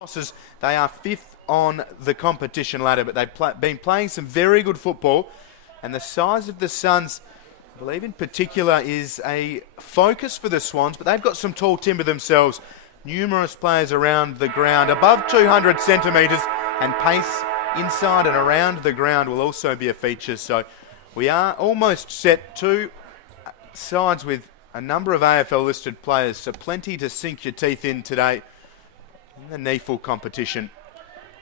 losses. They are fifth on the competition ladder, but they've been playing some very good football. And the size of the Suns, I believe in particular, is a focus for the Swans, but they've got some tall timber themselves. Numerous players around the ground, above 200 centimetres, and pace inside and around the ground will also be a feature. So we are almost set. Two sides with a number of AFL listed players, so plenty to sink your teeth in today in the NEAFL competition.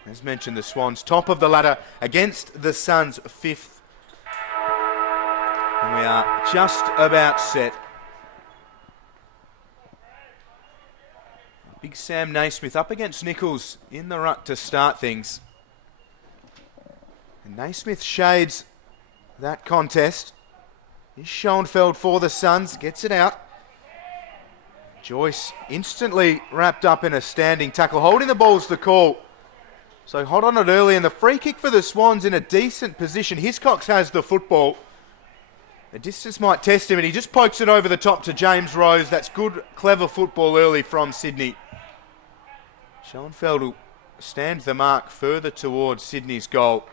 As mentioned, the Swans top of the ladder against the Suns fifth. And we are just about set. Big Sam Naismith up against Nichols in the ruck to start things. And Naismith shades that contest. Is Schoenfeld for the Suns, gets it out. Joyce instantly wrapped up in a standing tackle. Holding the ball's the call. So hot on it early, and the free kick for the Swans in a decent position. Hiscox has the football. The distance might test him, and he just pokes it over the top to James Rose. That's good, clever football early from Sydney. Schoenfeld will stand the mark further towards Sydney's goal.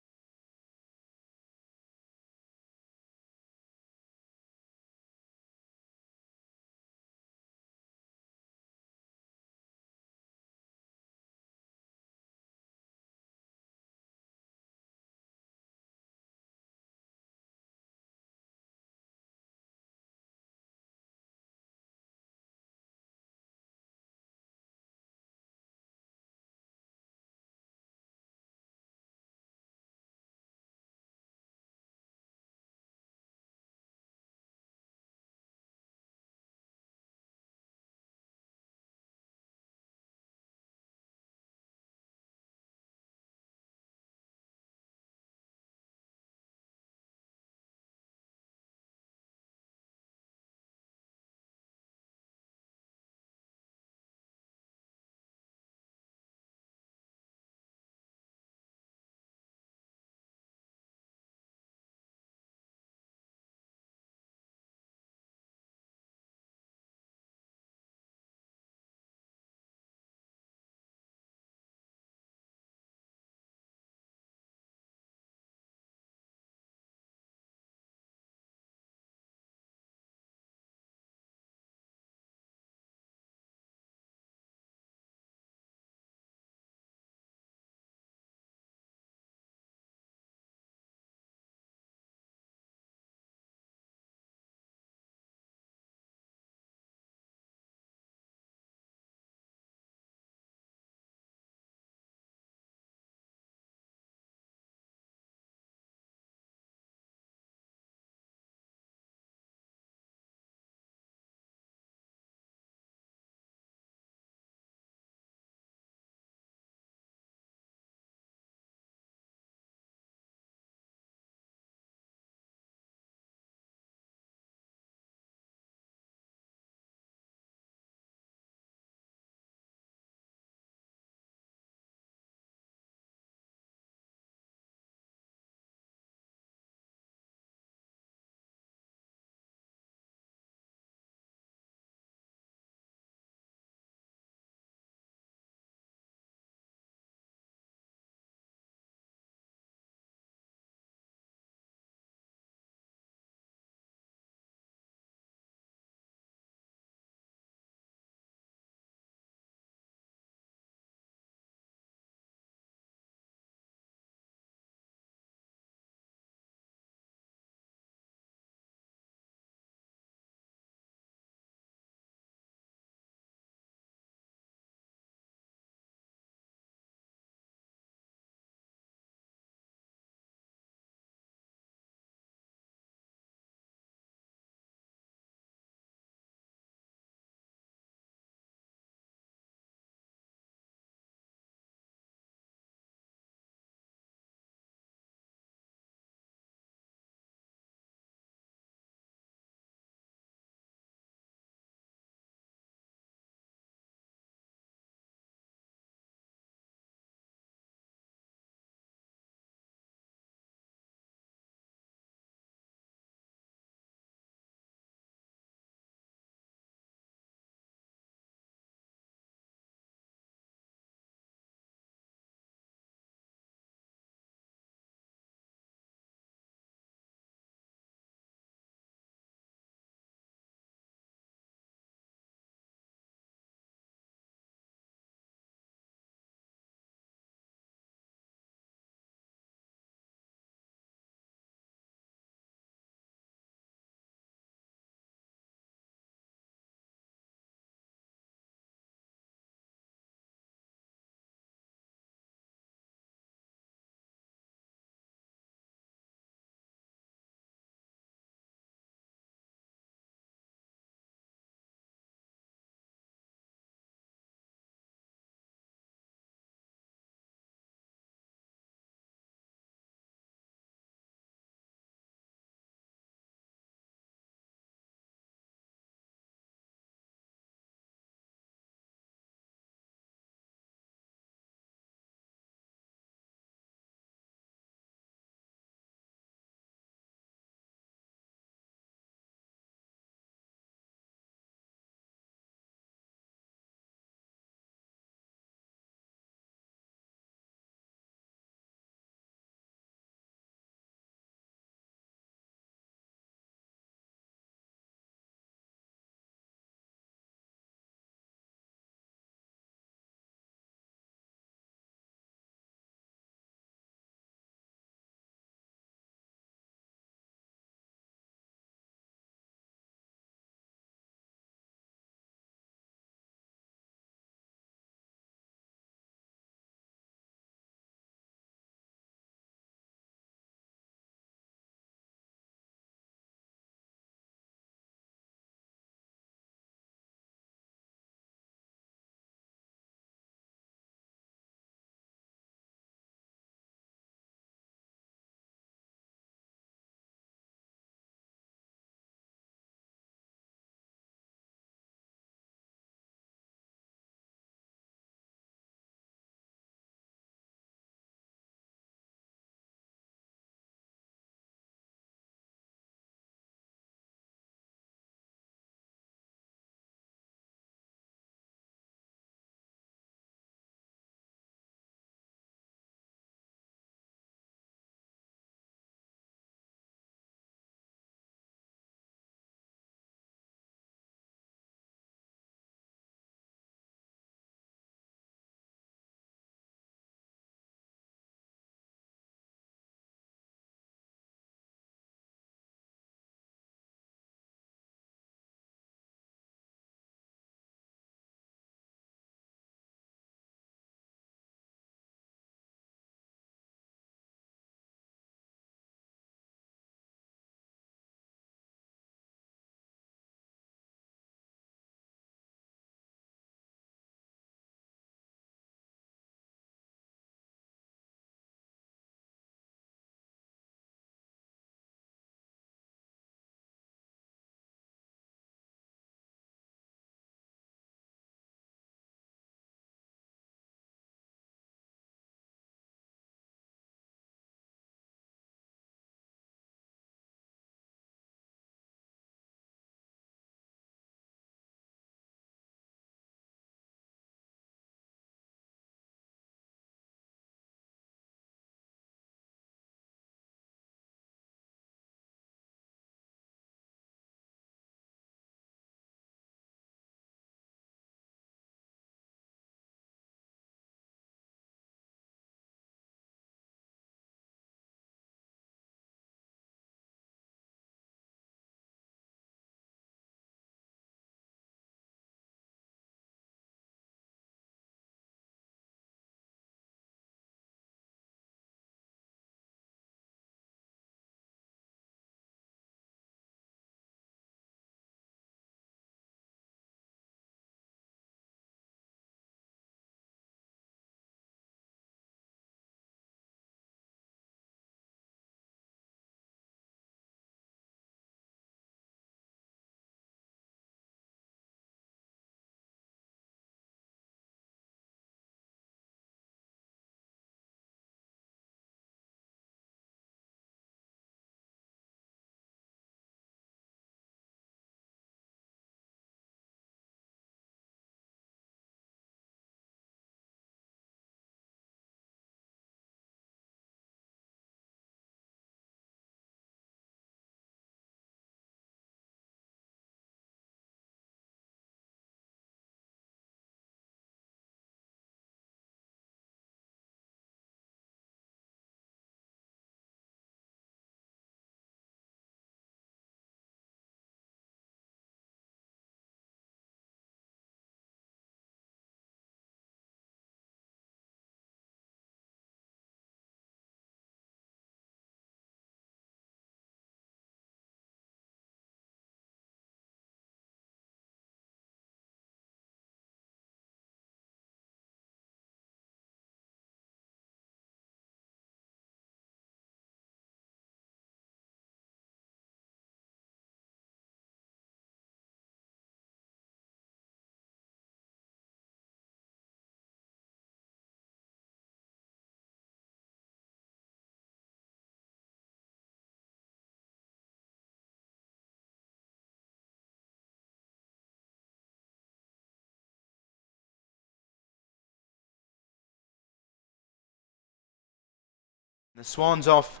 The Swans off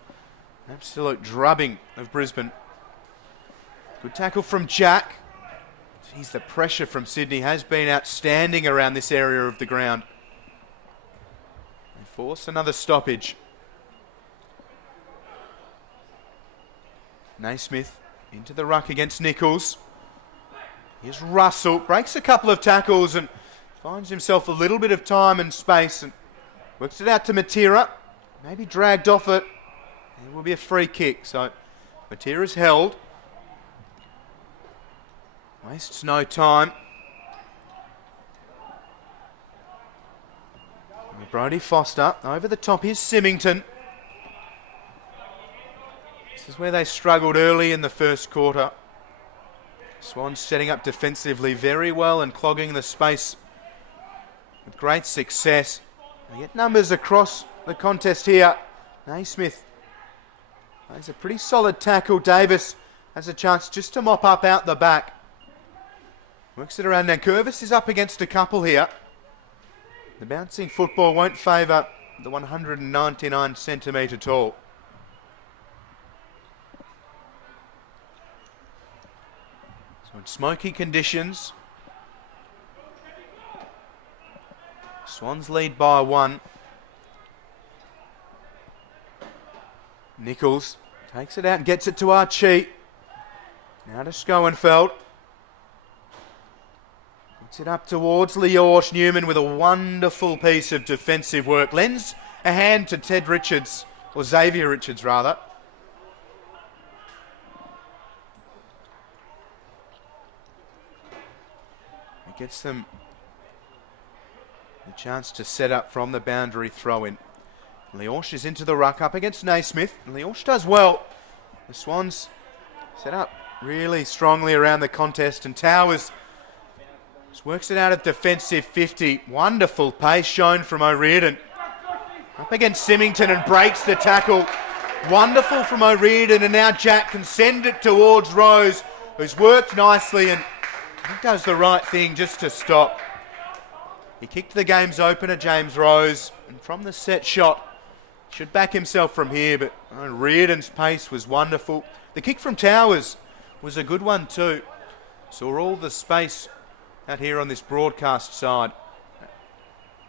an absolute drubbing of Brisbane. Good tackle from Jack. Geez, the pressure from Sydney has been outstanding around this area of the ground. They force another stoppage. Naismith into the ruck against Nichols. Here's Russell, breaks a couple of tackles and finds himself a little bit of time and space and works it out to Matera. Maybe dragged off it. It will be a free kick. So Matera's held. Wastes no time. Brodie Foster. Over the top is Symington. This is where they struggled early in the first quarter. Swans setting up defensively very well and clogging the space with great success. They get numbers across the contest here. Naismith plays a pretty solid tackle. Davis has a chance just to mop up out the back. Works it around. Nankervis is up against a couple here. The bouncing football won't favour the 199 centimetre tall. So in smoky conditions, Swans lead by 1. Nichols takes it out and gets it to Archie. Now to Schoenfeld. Puts it up towards Leorsh. Newman with a wonderful piece of defensive work. Lends a hand to Ted Richards, or Xavier Richards rather. It gets them the chance to set up from the boundary throw-in. Leorsh is into the ruck up against Naismith. And Leorsh does well. The Swans set up really strongly around the contest, and Towers just works it out at defensive 50. Wonderful pace shown from O'Riordan. Up against Symington and breaks the tackle. Wonderful from O'Riordan, and now Jack can send it towards Rose, who's worked nicely and I think does the right thing just to stop. He kicked the game's opener, James Rose, and from the set shot, should back himself from here, but O'Riordan's pace was wonderful. The kick from Towers was a good one too. Saw all the space out here on this broadcast side.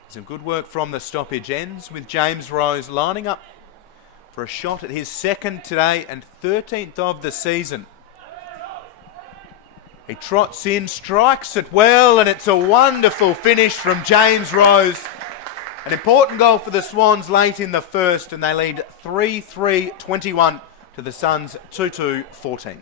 Some good work from the stoppage. Ends with James Rose lining up for a shot at his second today and 13th of the season. He trots in, strikes it well, and it's a wonderful finish from James Rose. An important goal for the Swans late in the first, and they lead 3-3-21 to the Suns 2-2-14.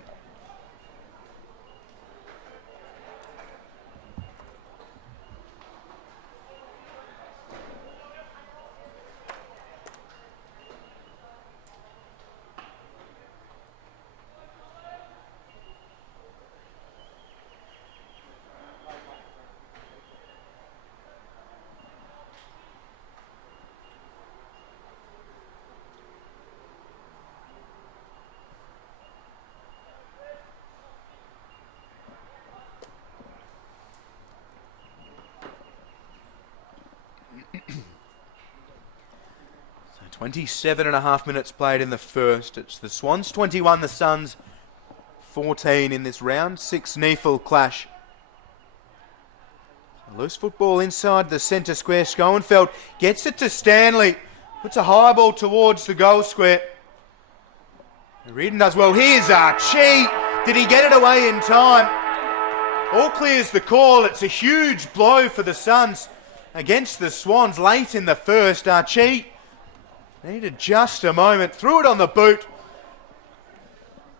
So 27 and a half minutes played in the first. It's the Swans 21, the Suns 14 in this round 6 NEAFL clash. Loose football inside the centre square. Schoenfeld gets it to Stanley. Puts a high ball towards the goal square. Reardon does well. Here's Archie. Did he get it away in time? All clears the call. It's a huge blow for the Suns against the Swans late in the first. Archie needed just a moment. Threw it on the boot.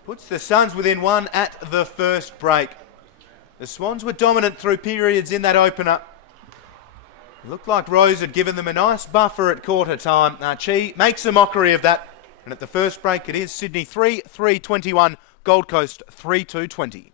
Puts the Suns within 1 at the first break. The Swans were dominant through periods in that opener. It looked like Rose had given them a nice buffer at quarter time. Archie makes a mockery of that. And at the first break, it is Sydney 3-3-21, Gold Coast 3-2-20.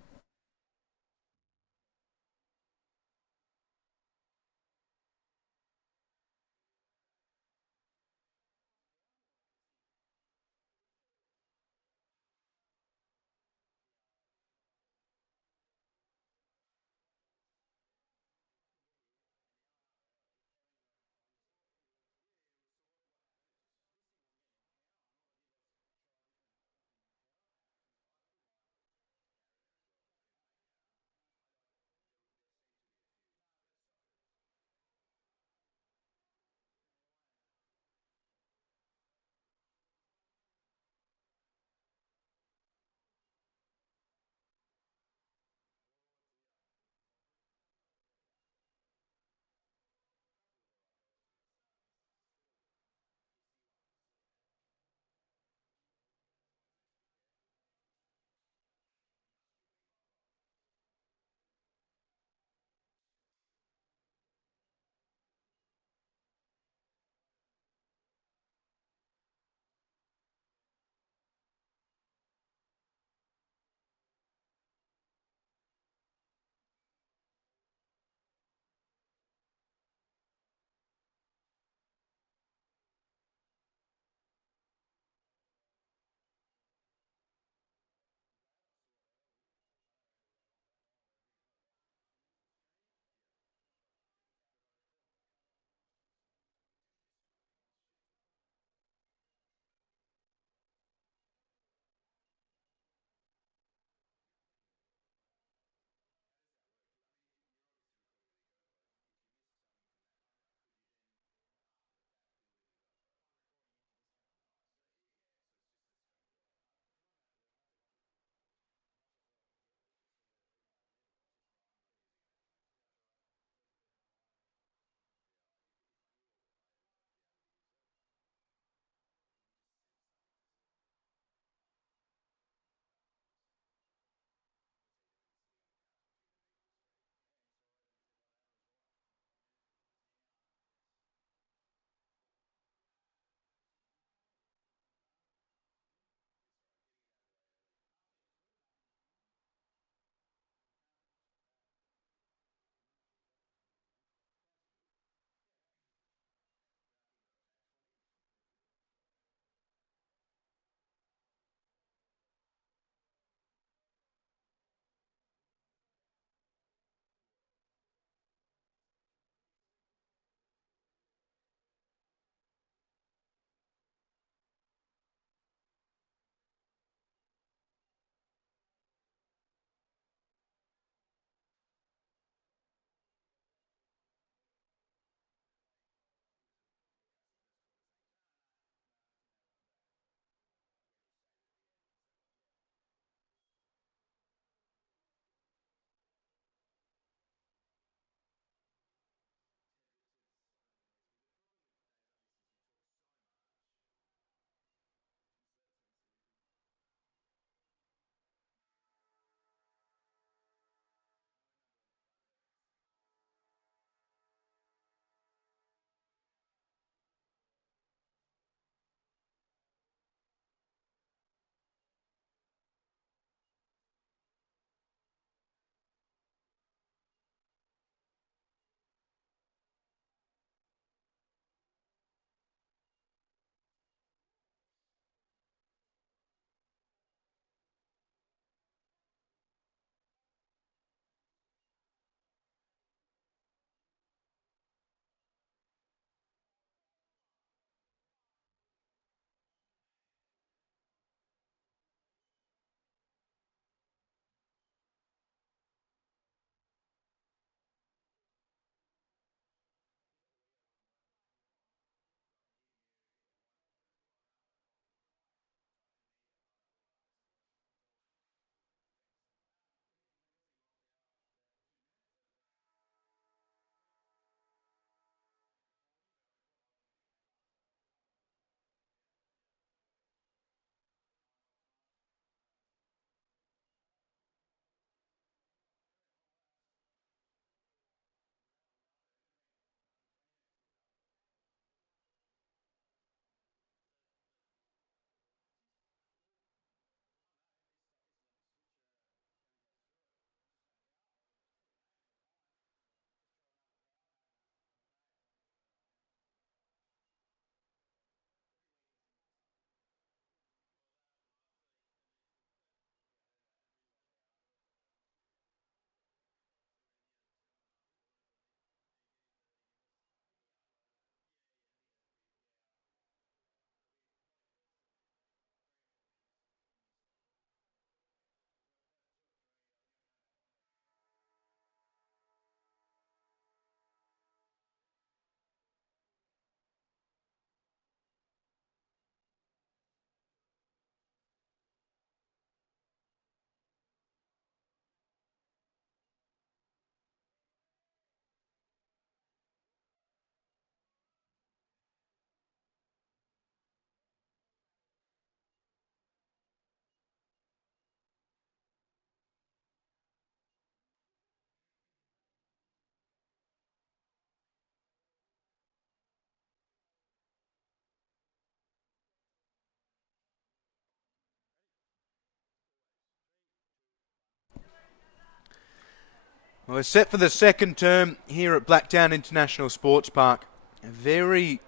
Well, we're set for the second term here at Blacktown International Sports Park. A very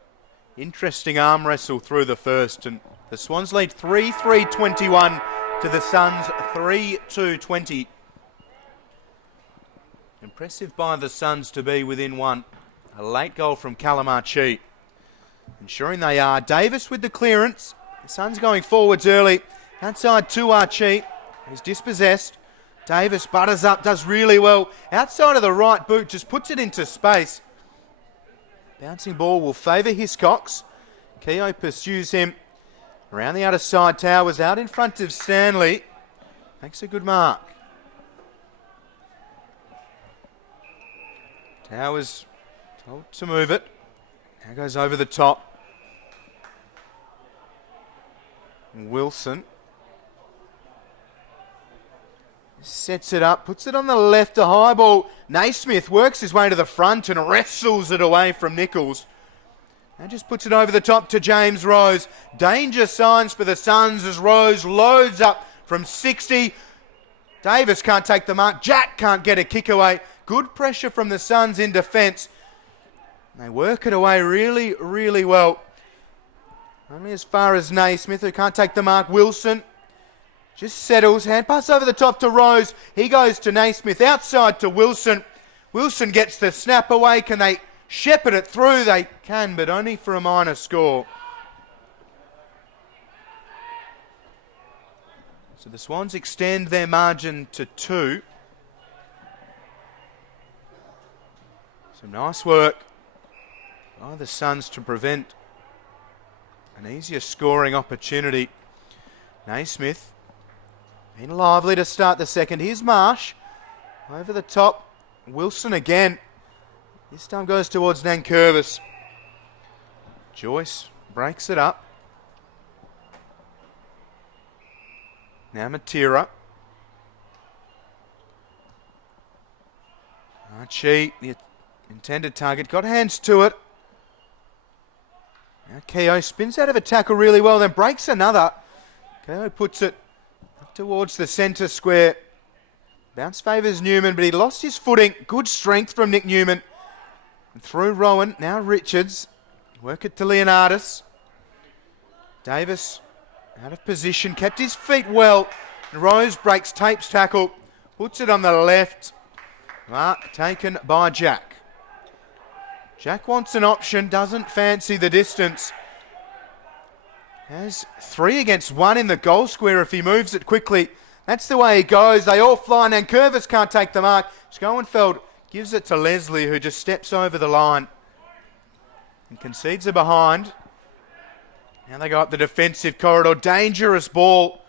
interesting arm wrestle through the first, and the Swans lead 3-3-21 to the Suns 3-2-20. Impressive by the Suns to be within one. A late goal from Calamachi. Ensuring they are. Davis with the clearance. The Suns going forwards early. Outside to Archie. He's dispossessed. Davis butters up, does really well. Outside of the right boot, just puts it into space. Bouncing ball will favour Hiscox. Keogh pursues him. Around the outer side, Towers out in front of Stanley. Makes a good mark. Towers told to move it. Now goes over the top. Wilson sets it up, puts it on the left, a high ball. Naismith works his way to the front and wrestles it away from Nichols. And just puts it over the top to James Rose. Danger signs for the Suns as Rose loads up from 60. Davis can't take the mark. Jack can't get a kick away. Good pressure from the Suns in defence. They work it away really, really well. Only as far as Naismith, who can't take the mark. Wilson just settles. Hand pass over the top to Rose. He goes to Naismith. Outside to Wilson. Wilson gets the snap away. Can they shepherd it through? They can, but only for a minor score. So the Swans extend their margin to 2. Some nice work by the Suns to prevent an easier scoring opportunity. Naismith been lively to start the second. Here's Marsh. Over the top. Wilson again. This time goes towards Nankervis. Joyce breaks it up. Now Matera. Archie, the intended target, got hands to it. Now Keogh spins out of a tackle really well, then breaks another. Keogh puts it up towards the centre square. Bounce favours Newman, but he lost his footing. Good strength from Nick Newman. And through Rowan, now Richards. Work it to Leonardis. Davis out of position, kept his feet well. And Rose breaks Tape's tackle, puts it on the left. Mark taken by Jack. Jack wants an option, doesn't fancy the distance. Has 3 against 1 in the goal square if he moves it quickly. That's the way he goes. They all fly. Nankervis can't take the mark. Schoenfeld gives it to Leslie, who just steps over the line and concedes a behind. Now they go up the defensive corridor. Dangerous ball.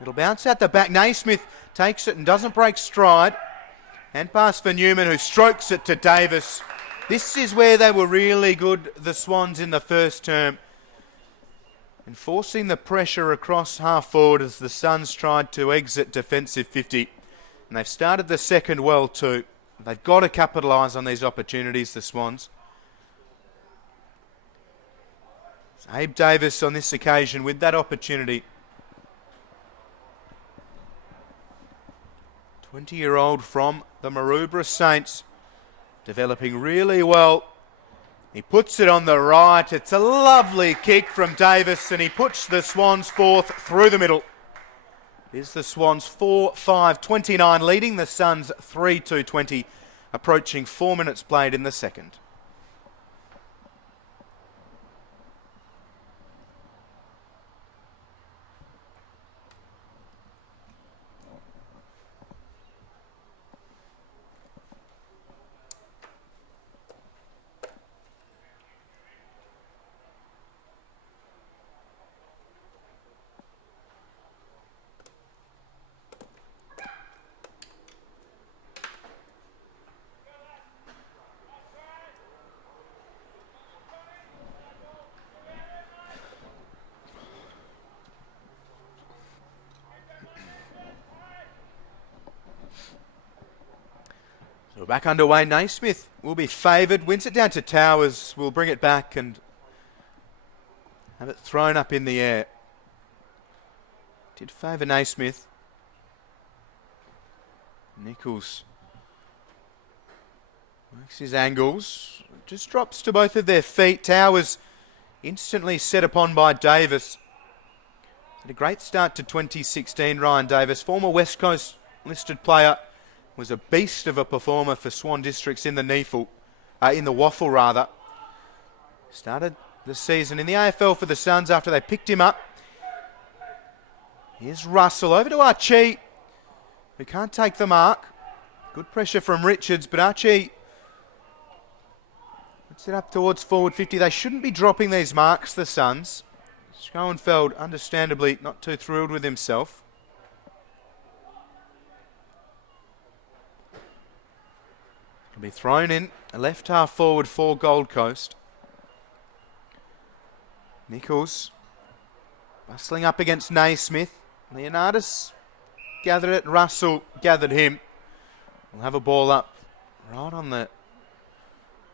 It'll bounce out the back. Naismith takes it and doesn't break stride. Hand pass for Newman, who strokes it to Davis. This is where they were really good, the Swans, in the first term. Enforcing the pressure across half forward as the Suns tried to exit defensive 50. And they've started the second well too. They've got to capitalise on these opportunities, the Swans. It's Abe Davis on this occasion with that opportunity. 20-year-old from the Maroubra Saints. Developing really well. He puts it on the right. It's a lovely kick from Davis, and he puts the Swans forth through the middle. Here's the Swans 4-5-29, leading the Suns 3-2-20, approaching 4 minutes played in the second. So back underway. Naismith will be favoured. Wins it down to Towers. Will bring it back and have it thrown up in the air. Did favour Naismith. Nichols Works his angles. Just drops to both of their feet. Towers instantly set upon by Davis. Had a great start to 2016, Ryan Davis. Former West Coast listed player. Was a beast of a performer for Swan Districts in the NEAFL. In the waffle, rather. Started the season in the AFL for the Suns after they picked him up. Here's Russell over to Archie, who can't take the mark. Good pressure from Richards, but Archie puts it up towards forward 50. They shouldn't be dropping these marks, the Suns. Schoenfeld, understandably, not too thrilled with himself. It'll be thrown in, a left half forward for Gold Coast. Nichols bustling up against Naismith. Leonardis gathered it, Russell gathered him. We'll have a ball up right on the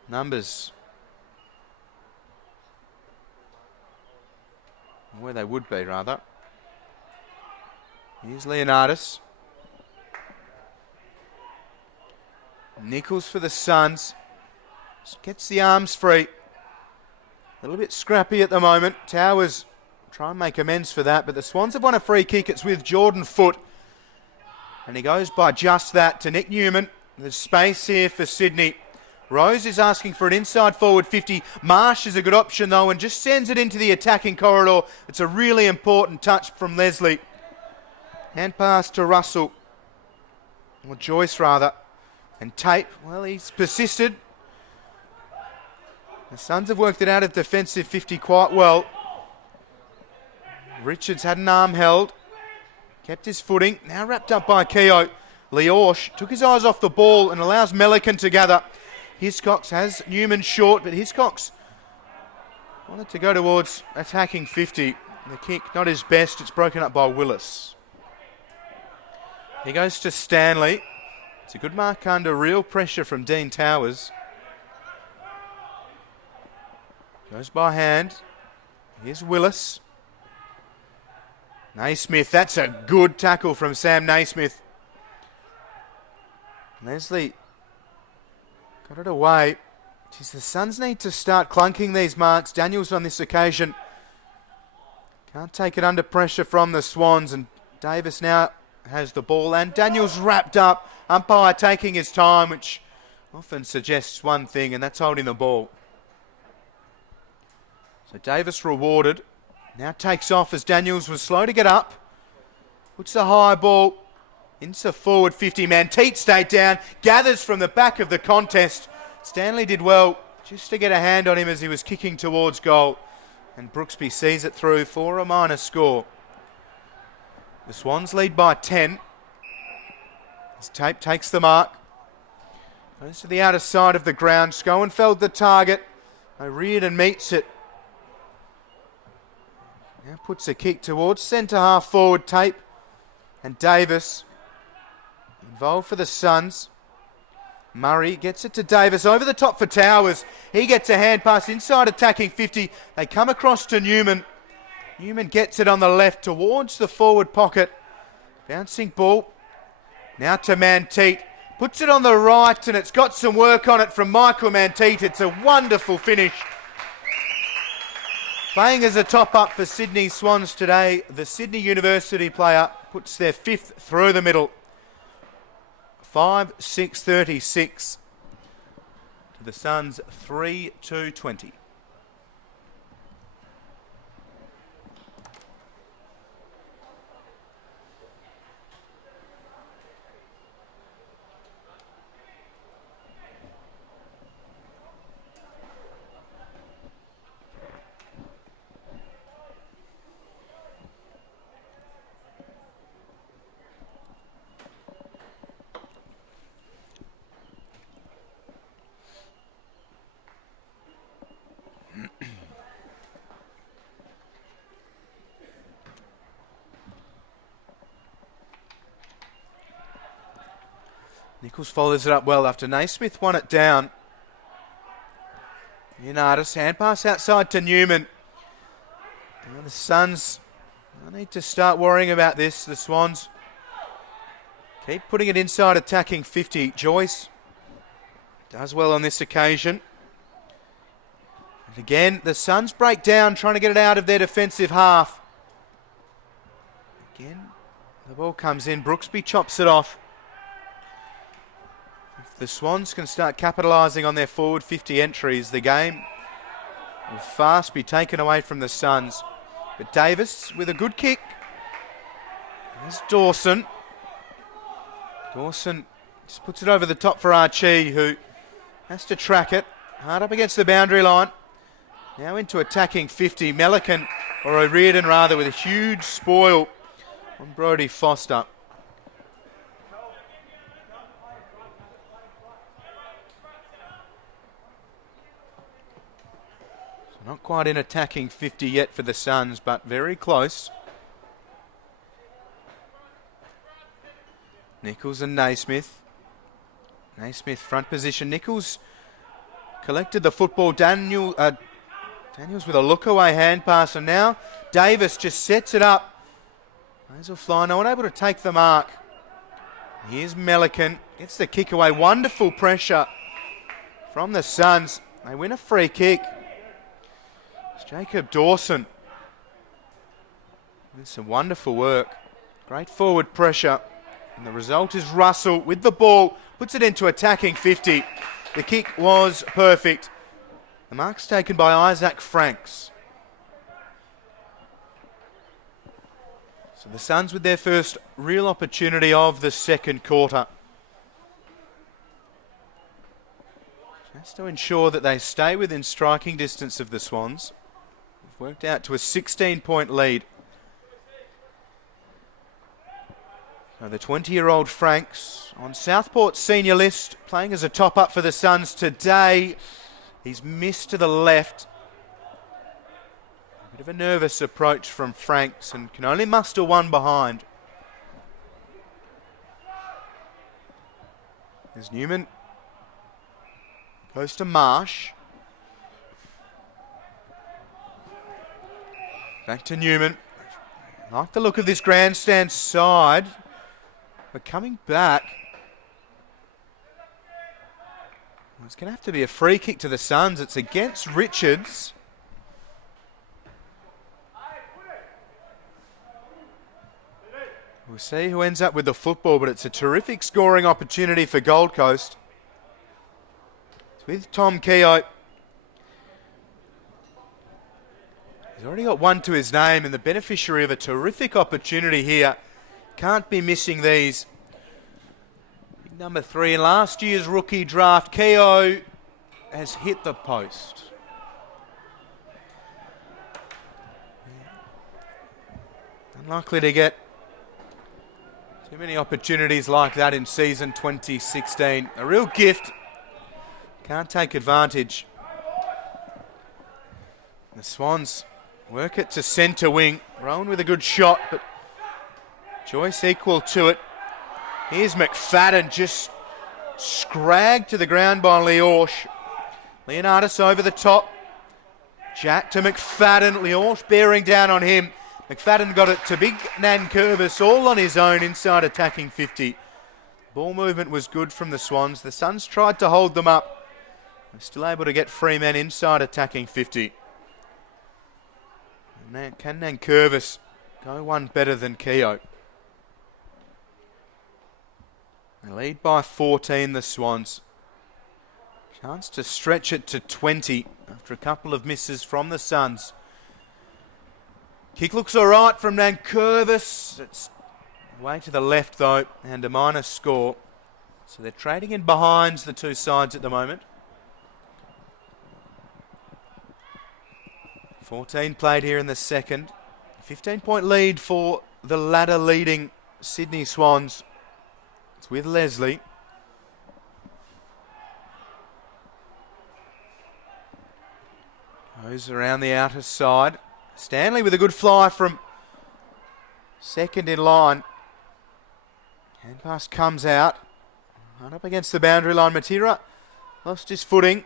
numbers. Where they would be, rather. Here's Leonardis. Nichols for the Suns. Just gets the arms free. A little bit scrappy at the moment. Towers try and make amends for that, but the Swans have won a free kick. It's with Jordan Foote. And he goes by just that to Nick Newman. There's space here for Sydney. Rose is asking for an inside forward 50. Marsh is a good option though and just sends it into the attacking corridor. It's a really important touch from Leslie. Hand pass to Russell. Or Joyce rather. And Tape, well, he's persisted. The Suns have worked it out at defensive 50 quite well. Richards had an arm held. Kept his footing. Now wrapped up by Keogh. Leorsch took his eyes off the ball and allows Melican to gather. Hiscox has Newman short, but Hiscox wanted to go towards attacking 50. The kick, not his best. It's broken up by Willis. He goes to Stanley. It's a good mark under real pressure from Dean Towers. Goes by hand. Here's Willis. Naismith, that's a good tackle from Sam Naismith. Leslie got it away. Geez, the Suns need to start clunking these marks. Daniels on this occasion can't take it under pressure from the Swans, and Davis now has the ball, and Daniels wrapped up. Umpire taking his time, which often suggests one thing, and that's holding the ball. So Davis rewarded. Now takes off as Daniels was slow to get up. Puts the high ball into forward 50 man. Teat stayed down. Gathers from the back of the contest. Stanley did well just to get a hand on him as he was kicking towards goal. And Brooksby sees it through for a minor score. The Swans lead by 10. As Tape takes the mark. Goes to the outer side of the ground. Schoenfeld the target. O'Riordan meets it. Now puts a kick towards centre half forward. Tape and Davis involved for the Suns. Murray gets it to Davis over the top for Towers. He gets a hand pass inside attacking 50. They come across to Newman. Newman gets it on the left towards the forward pocket. Bouncing ball. Now to Manteet. Puts it on the right and it's got some work on it from Michael Manteet. It's a wonderful finish. Playing as a top-up for Sydney Swans today, the Sydney University player puts their fifth through the middle. 5-6-36 to the Suns 3-2-20. Nichols follows it up well after Naismith won it down. Leonardis, hand pass outside to Newman. Well, the Suns need to start worrying about this. The Swans keep putting it inside attacking 50. Joyce Does well on this occasion. And again, the Suns break down, trying to get it out of their defensive half. Again, the ball comes in. Brooksby chops it off. If the Swans can start capitalising on their forward 50 entries, the game will fast be taken away from the Suns. But Davis with a good kick. There's Dawson. Dawson just puts it over the top for Archie, who has to track it. Hard up against the boundary line. Now into attacking 50. Melican, or O'Riordan rather, with a huge spoil on Brodie Foster. So not quite in attacking 50 yet for the Suns, but very close. Nichols and Naismith. Naismith front position. Nichols collected the football. Daniels with a look-away hand pass, and now Davis just sets it up. Those will fly. No one able to take the mark. Here's Melican. Gets the kick away. Wonderful pressure from the Suns. They win a free kick. It's Jacob Dawson. With some wonderful work. Great forward pressure. And the result is Russell with the ball. Puts it into attacking 50. The kick was perfect. The mark's taken by Isaac Franks. So the Suns with their first real opportunity of the second quarter. Just to ensure that they stay within striking distance of the Swans. They've worked out to a 16-point lead. Now the 20-year-old Franks on Southport's senior list, playing as a top-up for the Suns today. He's missed to the left. A bit of a nervous approach from Franks and can only muster one behind. As Newman goes to Marsh. Back to Newman. I like the look of this grandstand side. But coming back, it's going to have to be a free kick to the Suns. It's against Richards. We'll see who ends up with the football, but it's a terrific scoring opportunity for Gold Coast. It's with Tom Keogh. He's already got one to his name and the beneficiary of a terrific opportunity here. Can't be missing these. Big number 3 in last year's rookie draft, Keogh has hit the post. Unlikely to get too many opportunities like that in season 2016. A real gift. Can't take advantage. The Swans work it to centre wing. Rowan with a good shot, but Joyce equal to it. Here's McFadden, just scragged to the ground by Leorche. Leonardis over the top. Jack to McFadden. Leorche bearing down on him. McFadden got it to big Nankervis all on his own inside attacking 50. Ball movement was good from the Swans. The Suns tried to hold them up. They're still able to get free men inside attacking 50. Can Nankervis go one better than Keogh? They lead by 14, the Swans. Chance to stretch it to 20 after a couple of misses from the Suns. Kick looks all right from Nankervis. It's way to the left, though, and a minus score. So they're trading in behinds, the two sides at the moment. 14 played here in the second. 15-point lead for the ladder leading Sydney Swans. It's with Leslie. Goes around the outer side. Stanley with a good fly from second in line. Hand pass comes out. Right up against the boundary line. Matera lost his footing.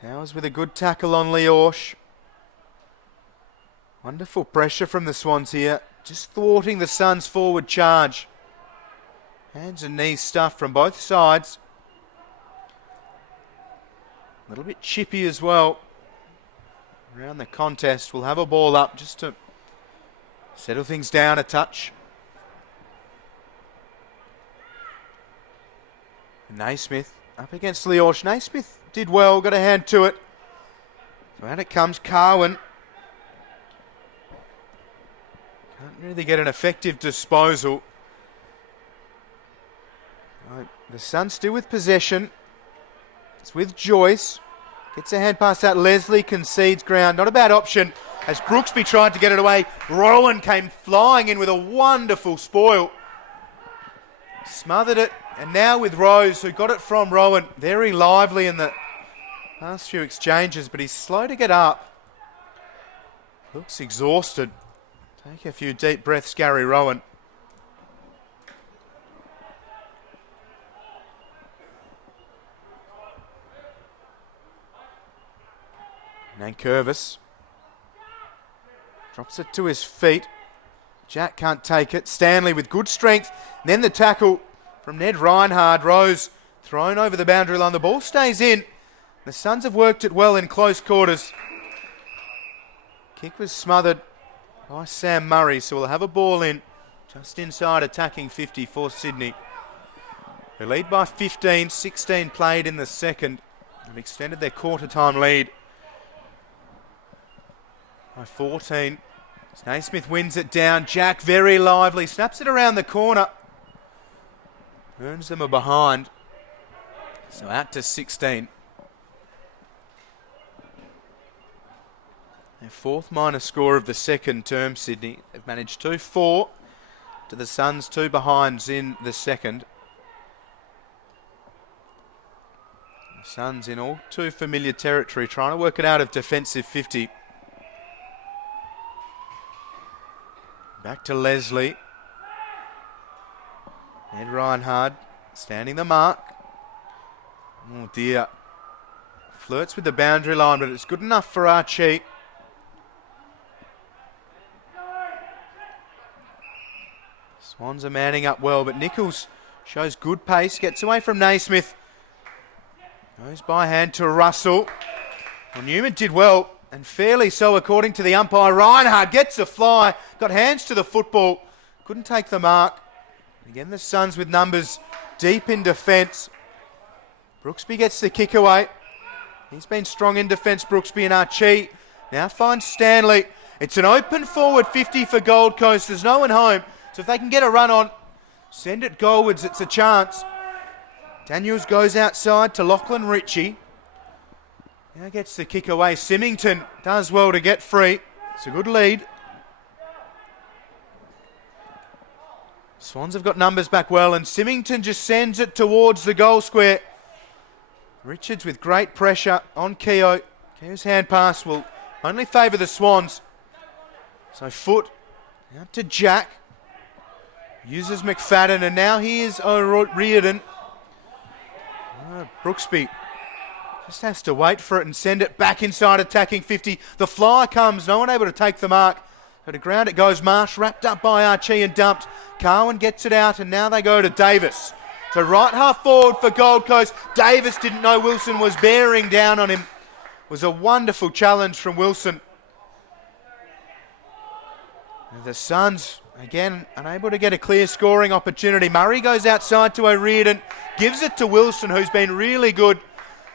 Towers with a good tackle on Leorche. Wonderful pressure from the Swans here. Just thwarting the Suns' forward charge. Hands and knees stuff from both sides. A little bit chippy as well. Around the contest, we'll have a ball up just to settle things down a touch. Naismith up against Leosh. Naismith did well, got a hand to it. So out it comes, Carwin. Can't really get an effective disposal. Right, the Suns still with possession. It's with Joyce. Gets a hand pass out. Leslie concedes ground. Not a bad option as Brooksby tried to get it away. Rowan came flying in with a wonderful spoil. Smothered it. And now with Rose, who got it from Rowan. Very lively in the last few exchanges, but he's slow to get up. Looks exhausted. Take a few deep breaths, Gary Rowan. Nankervis drops it to his feet. Jack can't take it. Stanley with good strength. And then the tackle from Ned Reinhard. Rose thrown over the boundary line. The ball stays in. The Suns have worked it well in close quarters. Kick was smothered by Sam Murray, so we'll have a ball in just inside attacking 50 for Sydney. They lead by 15, 16 played in the second and extended their quarter time lead by 14. Naismith wins it down. Jack very lively, snaps it around the corner. Earns them a behind. So out to 16. Their fourth minor score of the second term, Sydney. They've managed 2-4 to the Suns, 2 behinds in the second. The Suns in all too familiar territory, trying to work it out of defensive 50. Back to Leslie. Ed Reinhard standing the mark. Oh dear. Flirts with the boundary line, but it's good enough for Archie. Swans are manning up well, but Nichols shows good pace, gets away from Naismith. Goes by hand to Russell. Well, Newman did well, and fairly so according to the umpire. Reinhard gets a fly, got hands to the football, couldn't take the mark. Again, the Suns with numbers deep in defence. Brooksby gets the kick away. He's been strong in defence, Brooksby, and Archie now finds Stanley. It's an open forward 50 for Gold Coast. There's no one home. So if they can get a run on, send it goalwards, it's a chance. Daniels goes outside to Lachlan Ritchie. Now gets the kick away. Symington does well to get free. It's a good lead. Swans have got numbers back well, and Symington just sends it towards the goal square. Richards with great pressure on Keogh. Keogh's hand pass will only favour the Swans. So Foot out to Jack. Uses McFadden, and now here's O'Riordan. Brooksby just has to wait for it and send it back inside attacking 50. The fly comes, no one able to take the mark. So to ground it goes. Marsh wrapped up by Archie and dumped. Carwin gets it out, and now they go to Davis. So right half forward for Gold Coast. Davis didn't know Wilson was bearing down on him. It was a wonderful challenge from Wilson. And the Suns, again, unable to get a clear scoring opportunity. Murray goes outside to O'Riordan, gives it to Wilson, who's been really good.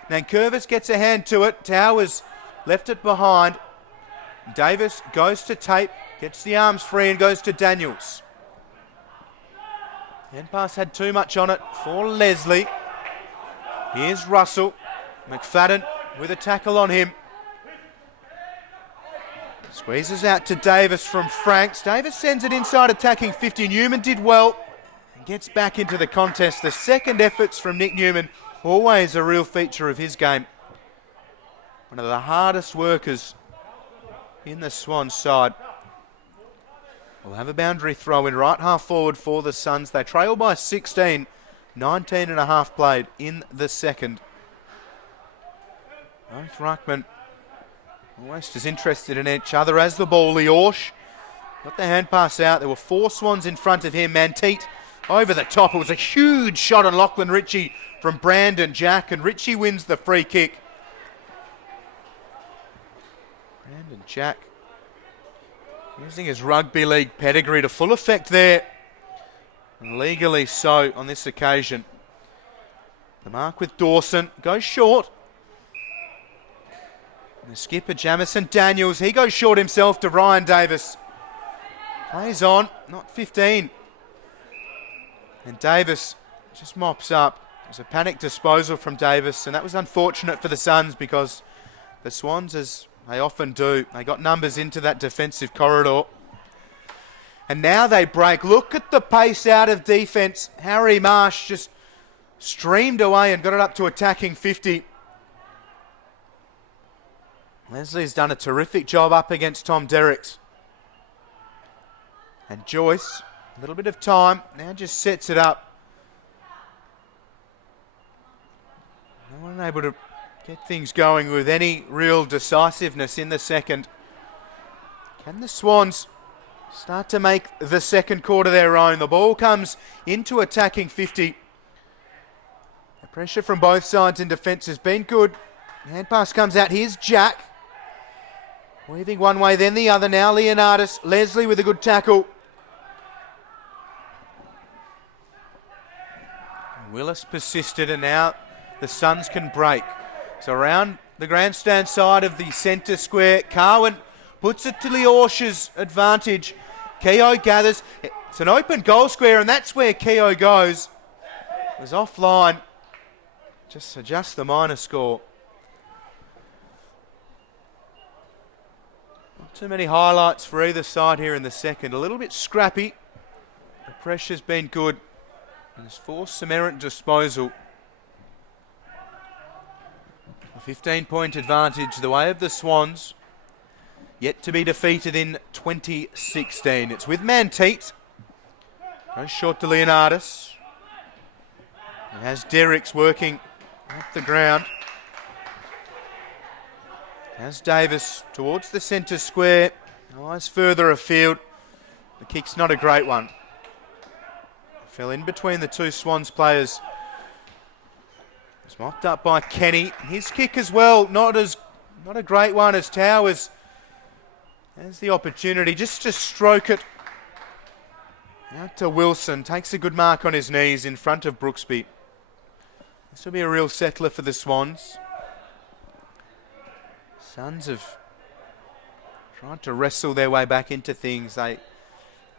Nankervis gets a hand to it. Towers left it behind. Davis goes to Tape, gets the arms free and goes to Daniels. Hand pass had too much on it for Leslie. Here's Russell. McFadden with a tackle on him. Squeezes out to Davis from Franks. Davis sends it inside attacking 50. Newman did well and gets back into the contest. The second efforts from Nick Newman, always a real feature of his game. One of the hardest workers in the Swans side. We'll have a boundary throw in right half forward for the Suns. They trail by 16, 19 and a half played in the second. Both ruckmen almost as interested in each other as the ball. Leorsh got the hand pass out. There were 4 Swans in front of him. Manteet Over the top. It was a huge shot on Lachlan Ritchie from Brandon Jack, and Ritchie wins the free kick. Brandon Jack using his rugby league pedigree to full effect there. And legally so on this occasion. The mark with Dawson goes short. And the skipper Jamison Daniels, he goes short himself to Ryan Davis. Plays on, not 15. And Davis just mops up. It was a panic disposal from Davis, and that was unfortunate for the Suns because the Swans, as they often do, they got numbers into that defensive corridor. And now they break. Look at the pace out of defence. Harry Marsh just streamed away and got it up to attacking 50. Leslie's done a terrific job up against Tom Derricks. And Joyce, a little bit of time, now just sets it up. No one able to get things going with any real decisiveness in the second. Can the Swans start to make the second quarter their own? The ball comes into attacking 50. The pressure from both sides in defence has been good. The hand pass comes out. Here's Jack. Weaving one way, then the other. Now Leonardis. Leslie with a good tackle. Willis persisted, and now the Suns can break. So around the grandstand side of the centre square, Carwin puts it to Leorsh's advantage. Keogh gathers. It's an open goal square, and that's where Keogh goes. It was offline. Just adjust the minor score. Not too many highlights for either side here in the second. A little bit scrappy. The pressure's been good. And has forced some errant disposal. A 15-point advantage the way of the Swans. Yet to be defeated in 2016. It's with Manteet. Goes short to Leonardis. And has Derricks working up the ground. Has Davis towards the centre square. Eyes further afield. The kick's not a great one. Fell in between the two Swans players. It's mopped up by Kenny. His kick as well, not a great one as Towers has the opportunity just to stroke it. Out to Wilson, takes a good mark on his knees in front of Brooksby. This will be a real settler for the Swans. Suns have tried to wrestle their way back into things. They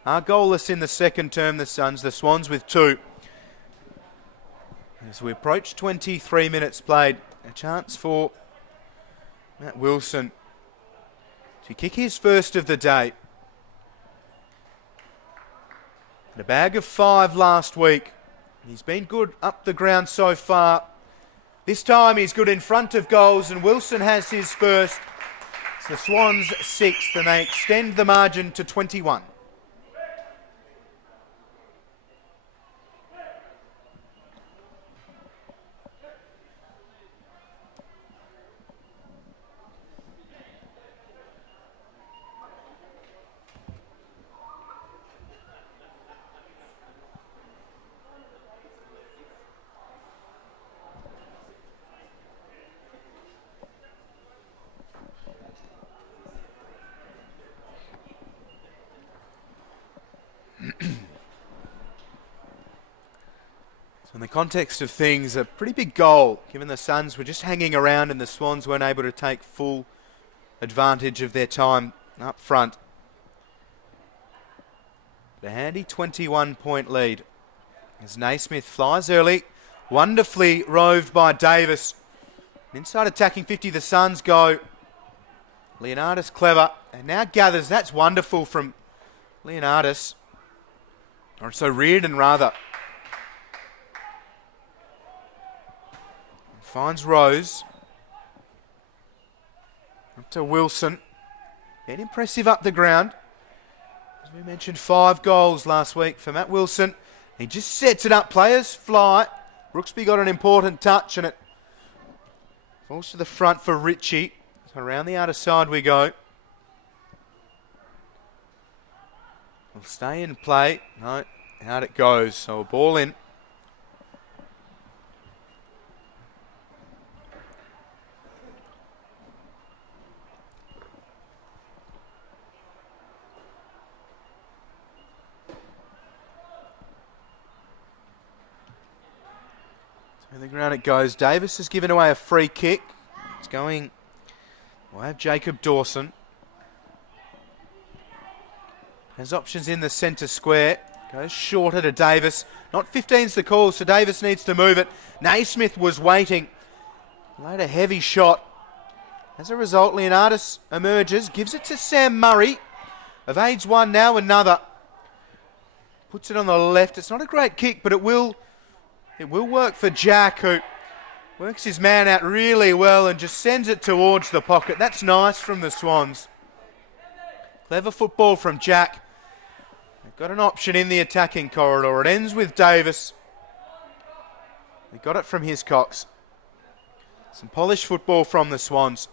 are goalless in the second term, the Suns. The Swans with 2. As we approach 23 minutes played, a chance for Matt Wilson to kick his first of the day. And a bag of 5 last week. He's been good up the ground so far. This time he's good in front of goals, and Wilson has his first. It's the Swans 6th, and they extend the margin to 21. So in the context of things, a pretty big goal, given the Suns were just hanging around and the Swans weren't able to take full advantage of their time up front. But a handy 21-point lead as Naismith flies early, wonderfully roved by Davis. Inside attacking 50, the Suns go. Leonardis clever, and now gathers. That's wonderful from Leonardis. Or so Reardon, rather. Finds Rose. Up to Wilson. Been impressive up the ground. As we mentioned, 5 goals last week for Matt Wilson. He just sets it up. Players fly. Brooksby got an important touch, and it falls to the front for Ritchie. So around the outer side we go. We'll stay in play. No, Out it goes. So a ball in. So the ground it goes. Davis has given away a free kick. It's going. We'll have Jacob Dawson. Has options in the centre square. Goes shorter to Davis. Not 15's the call, so Davis needs to move it. Naismith was waiting. Laid a heavy shot. As a result, Leonardis emerges. Gives it to Sam Murray. Evades one, now another. Puts it on the left. It's not a great kick, but it will work for Jack, who works his man out really well and just sends it towards the pocket. That's nice from the Swans. Clever football from Jack. They've got an option in the attacking corridor. It ends with Davis. We got it from Hiscox. Some polished football from the Swans.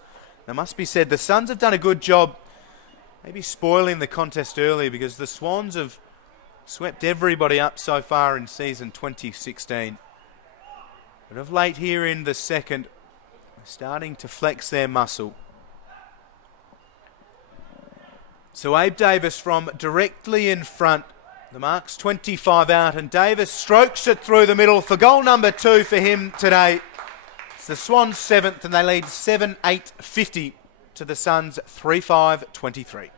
Now, must be said, the Suns have done a good job maybe spoiling the contest early, because the Swans have swept everybody up so far in season 2016. But of late here in the second, they're starting to flex their muscle. So Abe Davis from directly in front. The mark's 25 out, and Davis strokes it through the middle for goal number 2 for him today. It's the Swans 7th, and they lead 7-8-50 to the Suns 3-5-23.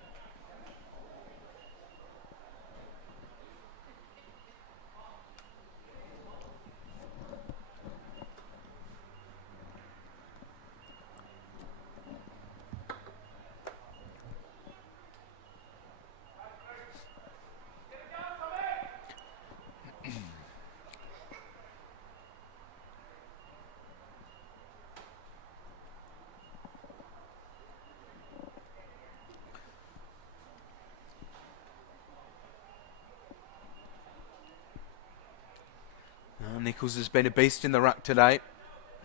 Nichols has been a beast in the ruck today.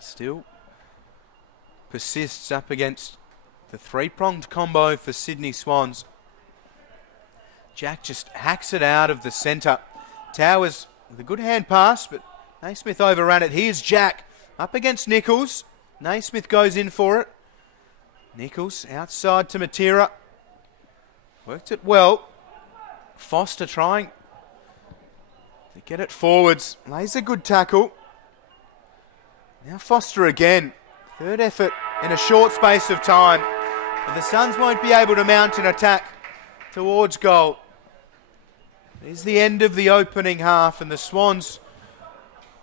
Still persists up against the three-pronged combo for Sydney Swans. Jack just hacks it out of the centre. Towers with a good hand pass, but Naismith overran it. Here's Jack up against Nichols. Naismith goes in for it. Nichols outside to Matera. Worked it well. Foster trying to get it forwards. Lays a good tackle. Now Foster again. Third effort in a short space of time. But the Suns won't be able to mount an attack towards goal. It is the end of the opening half, and the Swans,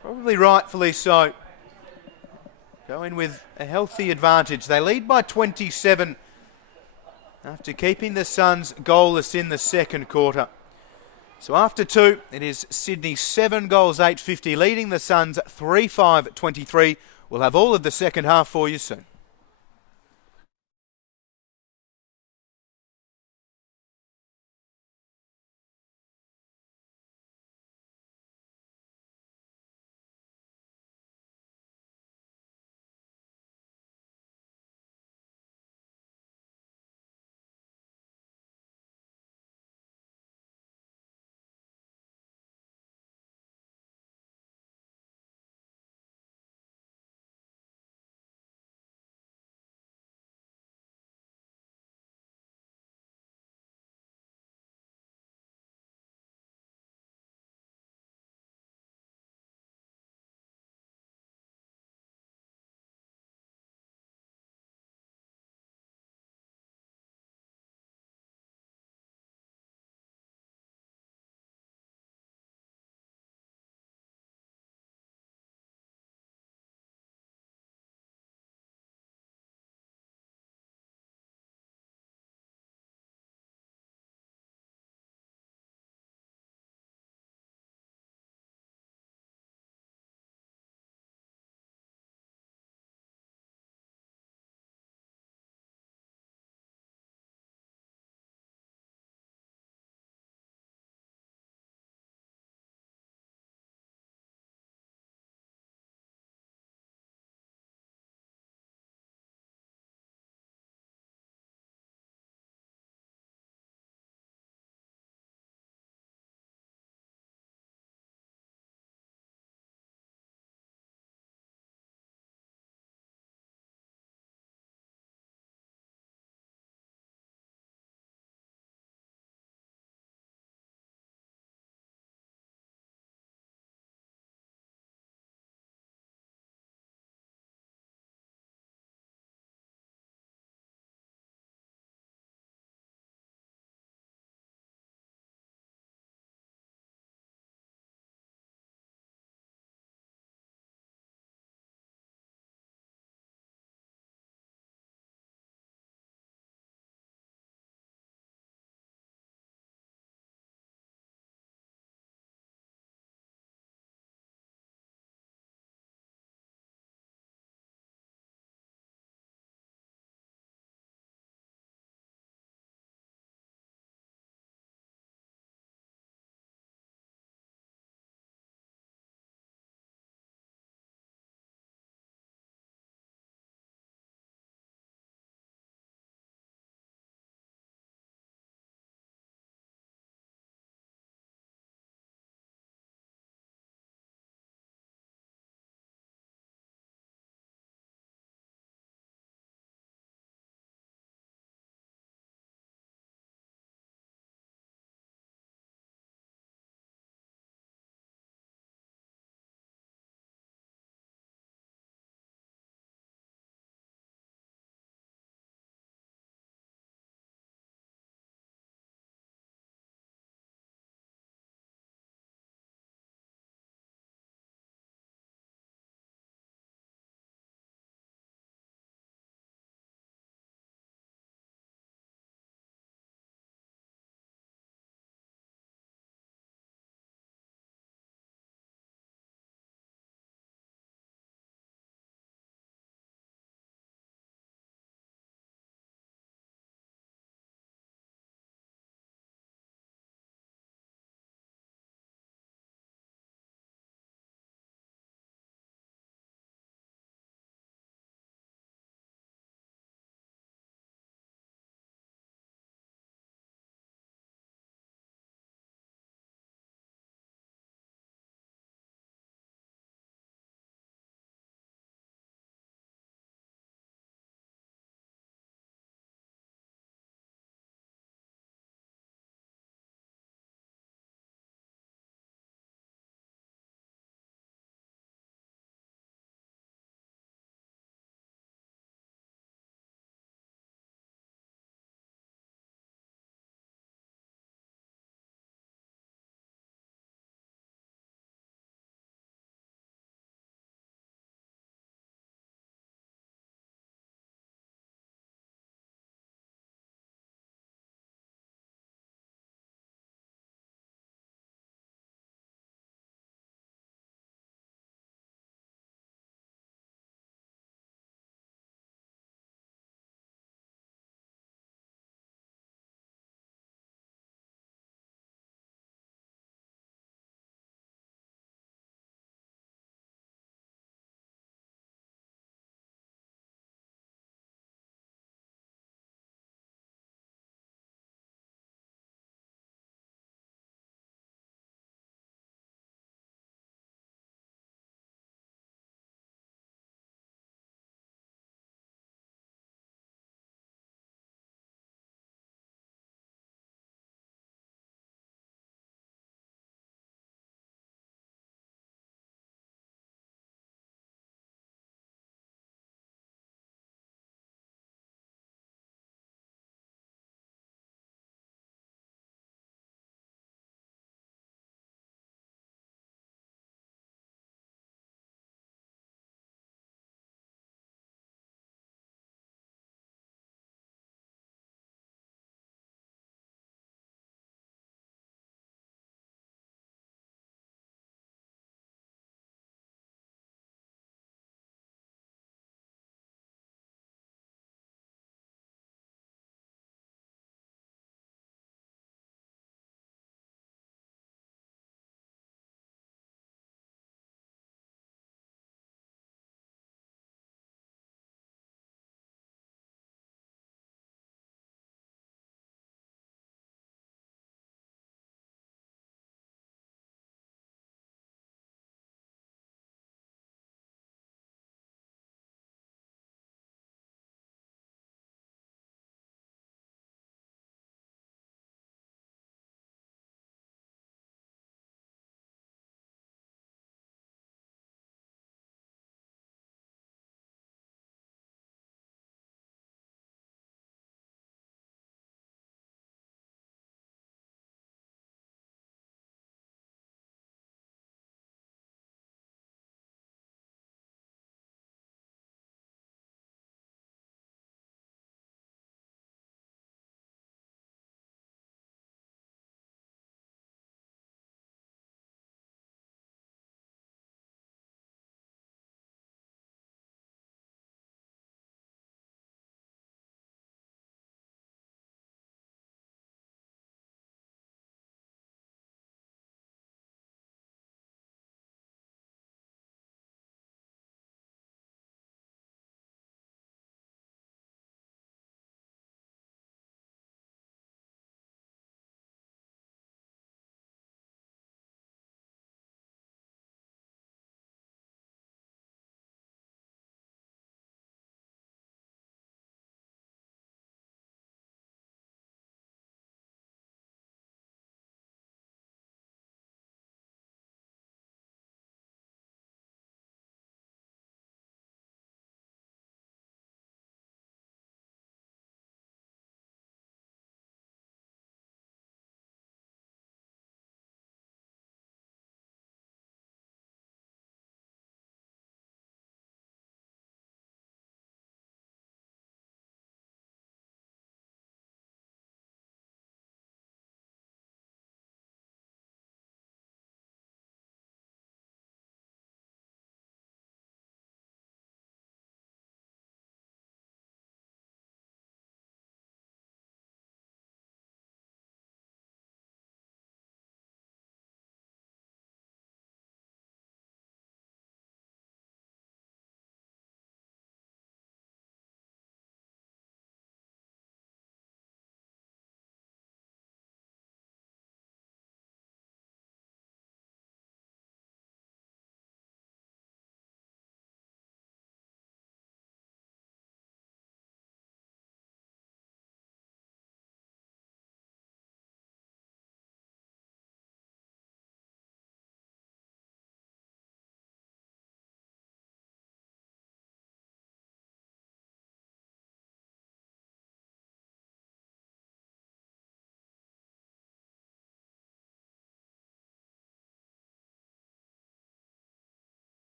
probably rightfully so, go in with a healthy advantage. They lead by 27 after keeping the Suns goalless in the second quarter. So after 2, it is Sydney 7 goals, 850, leading the Suns 3-5-23. We'll have all of the second half for you soon.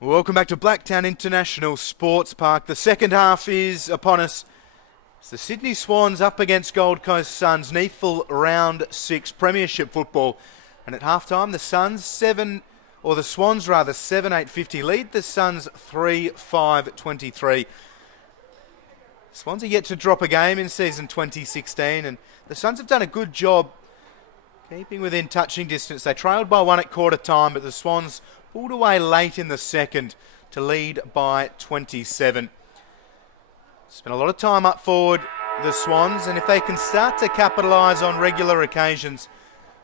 Welcome back to Blacktown International Sports Park. The second half is upon us. It's the Sydney Swans up against Gold Coast Suns, NEAFL Round 6 Premiership football. And at halftime, the Swans 7-8-50 lead the Suns 3-5-23. Swans are yet to drop a game in season 2016, and the Suns have done a good job keeping within touching distance. They trailed by 1 at quarter time, but the Swans pulled away late in the second to lead by 27. Spent a lot of time up forward, the Swans, and if they can start to capitalise on regular occasions,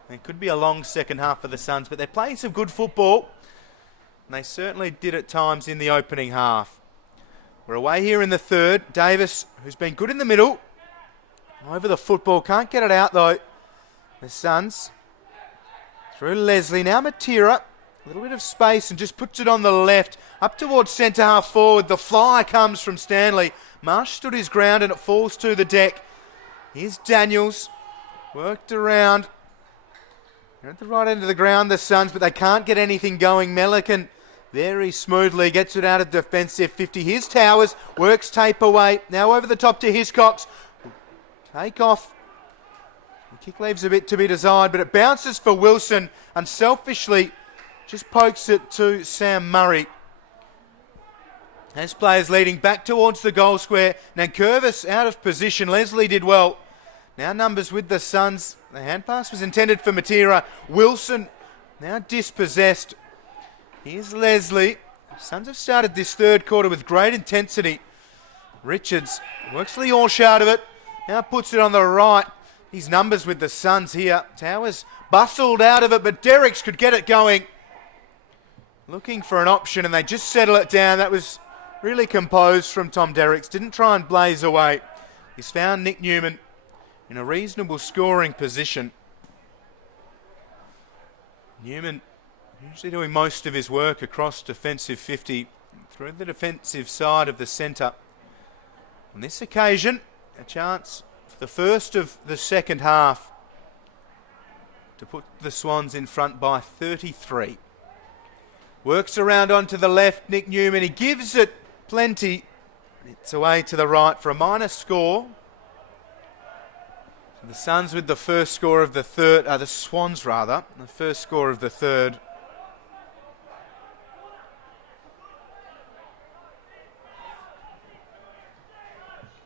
it could be a long second half for the Suns. But they're playing some good football, and they certainly did at times in the opening half. We're away here in the third. Davis, who's been good in the middle, over the football, can't get it out though. The Suns through Leslie, now Matera. A little bit of space and just puts it on the left. Up towards centre half forward. The fly comes from Stanley. Marsh stood his ground and it falls to the deck. Here's Daniels. Worked around. They're at the right end of the ground, the Suns, but they can't get anything going. Melican very smoothly gets it out of defensive 50. Here's Towers. Works tape away. Now over the top to Hiscox. Take off. The kick leaves a bit to be desired, but it bounces for Wilson. Unselfishly just pokes it to Sam Murray. As players leading back towards the goal square. Nankervis out of position. Leslie did well. Now numbers with the Suns. The hand pass was intended for Matera. Wilson now dispossessed. Here's Leslie. The Suns have started this third quarter with great intensity. Richards works Leorch out of it. Now puts it on the right. His numbers with the Suns here. Towers bustled out of it, but Derricks could get it going. Looking for an option, and they just settle it down. That was really composed from Tom Derricks. Didn't try and blaze away. He's found Nick Newman in a reasonable scoring position. Newman usually doing most of his work across defensive 50 through the defensive side of the centre. On this occasion, a chance for the first of the second half to put the Swans in front by 33. Works around onto the left, Nick Newman. He gives it plenty. It's away to the right for a minus score. So the Suns with the first score of the third, the Swans rather, the first score of the third.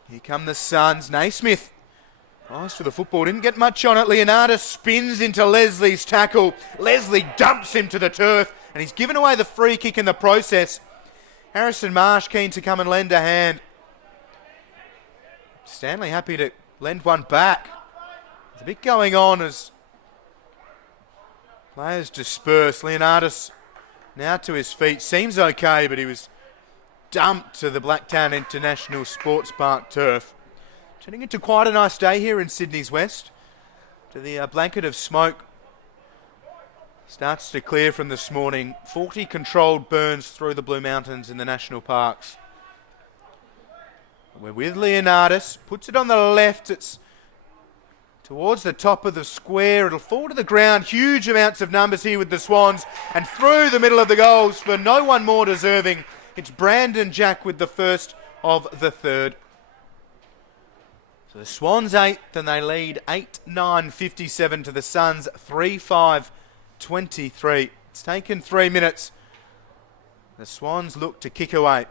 Here come the Suns. Naismith nice for the football, didn't get much on it. Leonardis spins into Leslie's tackle. Leslie dumps him to the turf, and he's given away the free kick in the process. Harrison Marsh keen to come and lend a hand. Stanley happy to lend one back. There's a bit going on as players disperse. Leonardis now to his feet. Seems okay, but he was dumped to the Blacktown International Sports Park turf. Turning into quite a nice day here in Sydney's West. To the blanket of smoke starts to clear from this morning. 40 controlled burns through the Blue Mountains in the national parks. We're with Leonardis. Puts it on the left. It's towards the top of the square. It'll fall to the ground. Huge amounts of numbers here with the Swans. And through the middle of the goals for no one more deserving. It's Brandon Jack with the first of the third. So the Swans 8th, and they lead 8-9-57 to the Suns 3-5-23. It's taken 3 minutes. The Swans look to kick away.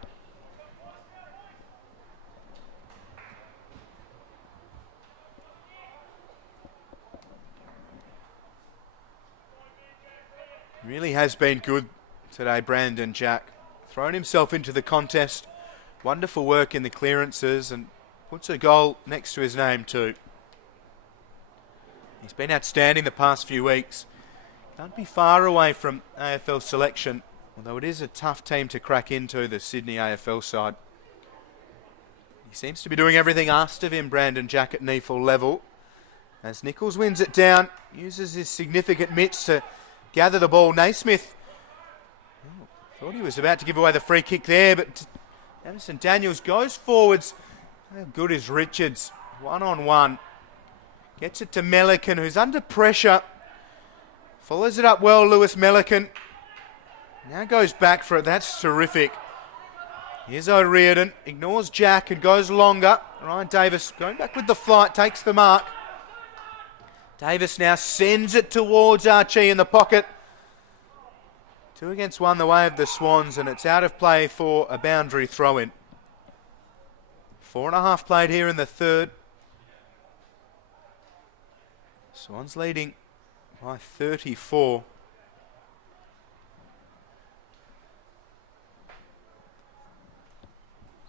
Really has been good today, Brandon Jack. Thrown himself into the contest. Wonderful work in the clearances and puts a goal next to his name too. He's been outstanding the past few weeks. Can't be far away from AFL selection, although it is a tough team to crack into, the Sydney AFL side. He seems to be doing everything asked of him, Brandon Jack, at NEAFL level. As Nichols wins it down, uses his significant mitts to gather the ball. Naismith thought he was about to give away the free kick there, but Anderson Daniels goes forwards. How good is Richards? 1-on-1. Gets it to Melican, who's under pressure. Follows it up well, Lewis Melican. Now goes back for it. That's terrific. Here's O'Riordan. Ignores Jack and goes longer. Ryan Davis going back with the flight. Takes the mark. Davis now sends it towards Archie in the pocket. 2 against 1 the way of the Swans, and it's out of play for a boundary throw-in. 4.5 played here in the third. Swans leading by 34.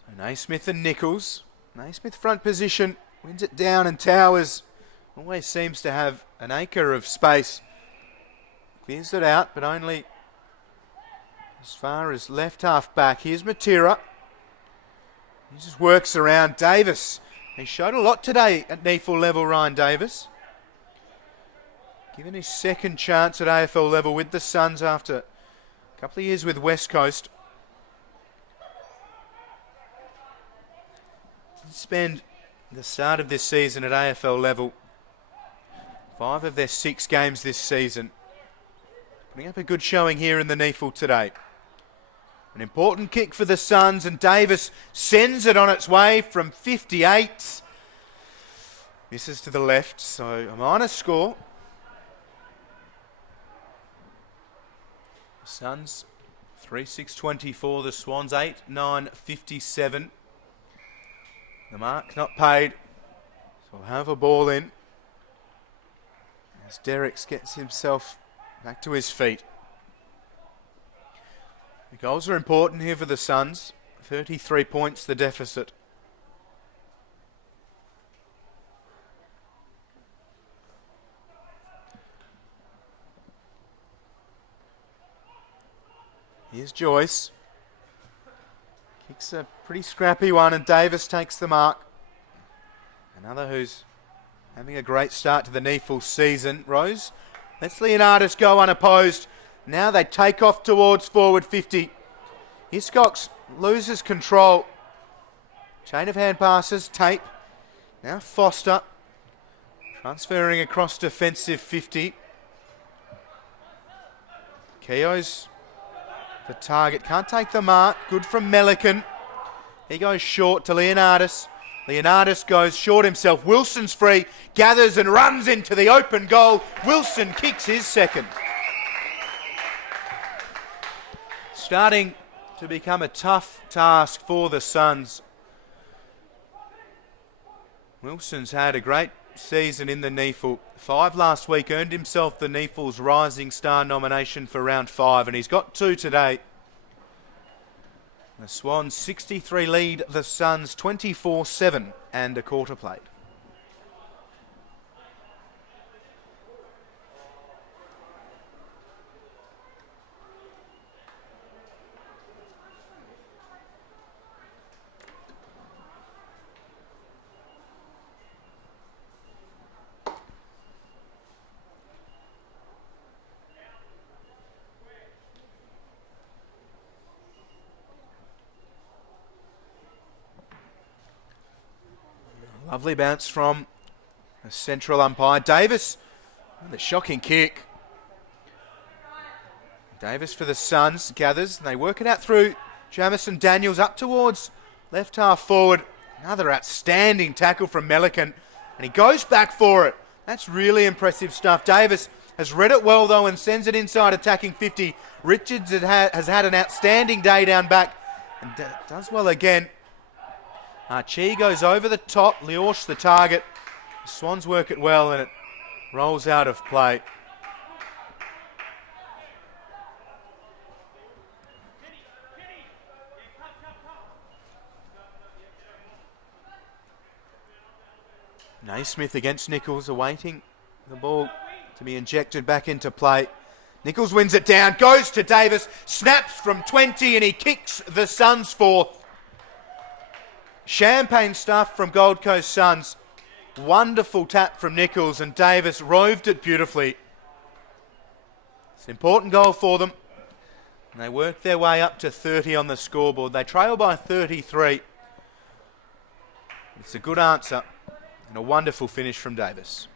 So Naismith and Nichols. Naismith front position, wins it down, and Towers always seems to have an acre of space. Clears it out, but only as far as left half back. Here's Matera. He just works around Davis. He showed a lot today at NEAFL level, Ryan Davis. Given his second chance at AFL level with the Suns after a couple of years with West Coast. Did spend the start of this season at AFL level. 5 of their 6 games this season. Putting up a good showing here in the NEAFL today. An important kick for the Suns, and Davis sends it on its way from 58. Misses to the left, so a minor score. The Suns 3-6-24, the Swans 8-9-57. The mark not paid, so we'll have a ball in as Derricks gets himself back to his feet. The goals are important here for the Suns. 33 points the deficit. Here's Joyce. Kicks a pretty scrappy one, and Davis takes the mark. Another who's having a great start to the NEAFL season. Rose lets Leonardis go unopposed. Now they take off towards forward 50. Hiscox loses control. Chain of hand passes, tape. Now Foster transferring across defensive 50. Keogh's the target, can't take the mark. Good from Melican. He goes short to Leonardis. Leonardis goes short himself. Wilson's free, gathers and runs into the open goal. Wilson kicks his second. Starting to become a tough task for the Suns. Wilson's had a great season in the NEAFL. 5 last week, earned himself the NEAFL's Rising Star nomination for round 5, and he's got 2 today. The Swans 63 lead the Suns 24-7 and a quarter played. Lovely bounce from a central umpire. Davis, the shocking kick. Davis for the Suns gathers, and they work it out through Jamison Daniels up towards left half forward. Another outstanding tackle from Melican, and he goes back for it. That's really impressive stuff. Davis has read it well though and sends it inside attacking 50. Richards has had an outstanding day down back and does well again. Archie goes over the top, Leorch the target. The Swans work it well and it rolls out of play. Naismith against Nichols, awaiting the ball to be injected back into play. Nichols wins it down, goes to Davis, snaps from 20 and he kicks the Suns fourth. Champagne stuff from Gold Coast Suns. Wonderful tap from Nichols, and Davis roved it beautifully. It's an important goal for them. And they work their way up to 30 on the scoreboard. They trail by 33. It's a good answer and a wonderful finish from Davis.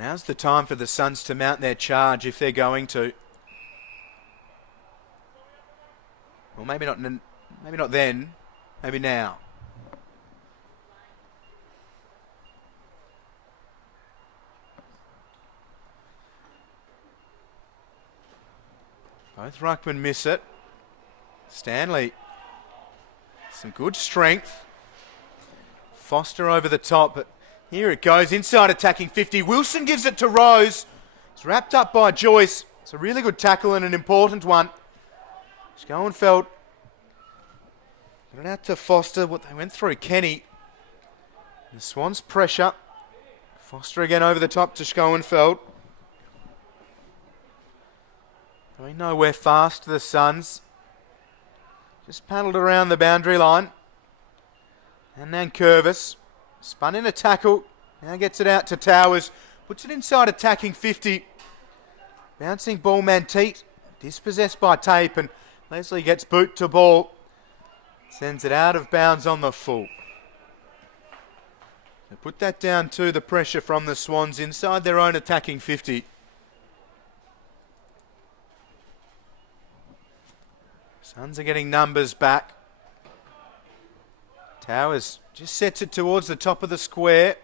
Now's the time for the Suns to mount their charge if they're going to. Well, maybe not then, maybe now. Both ruckmen miss it. Stanley, some good strength. Foster over the top, but here it goes, inside attacking 50. Wilson gives it to Rose. It's wrapped up by Joyce. It's a really good tackle and an important one. Schoenfeld got it out to Foster. What they went through, Kenny. The Swans pressure. Foster again over the top to Schoenfeld. Going nowhere fast, the Suns. Just paddled around the boundary line. And then Curvis. Spun in a tackle. Now gets it out to Towers. Puts it inside attacking 50. Bouncing ball Manteet. Dispossessed by Tape. And Leslie gets boot to ball. Sends it out of bounds on the full. They put that down to the pressure from the Swans inside their own attacking 50. Suns are getting numbers back. Towers just sets it towards the top of the square.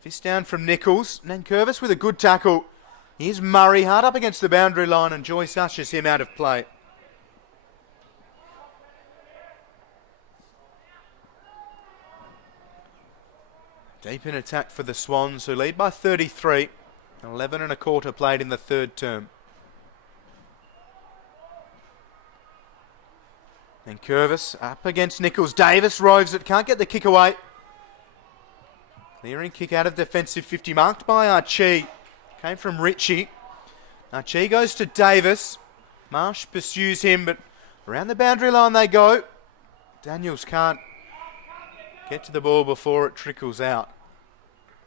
Fist down from Nichols. Nankervis with a good tackle. Here's Murray hard up against the boundary line and Joyce ushers him out of play. Deep in attack for the Swans, who lead by 33. 11 and a quarter played in the third term. Then Curvis up against Nichols. Davis roves it, can't get the kick away. Clearing kick out of defensive 50, marked by Archie. Came from Ritchie. Archie goes to Davis. Marsh pursues him, but around the boundary line they go. Daniels can't get to the ball before it trickles out.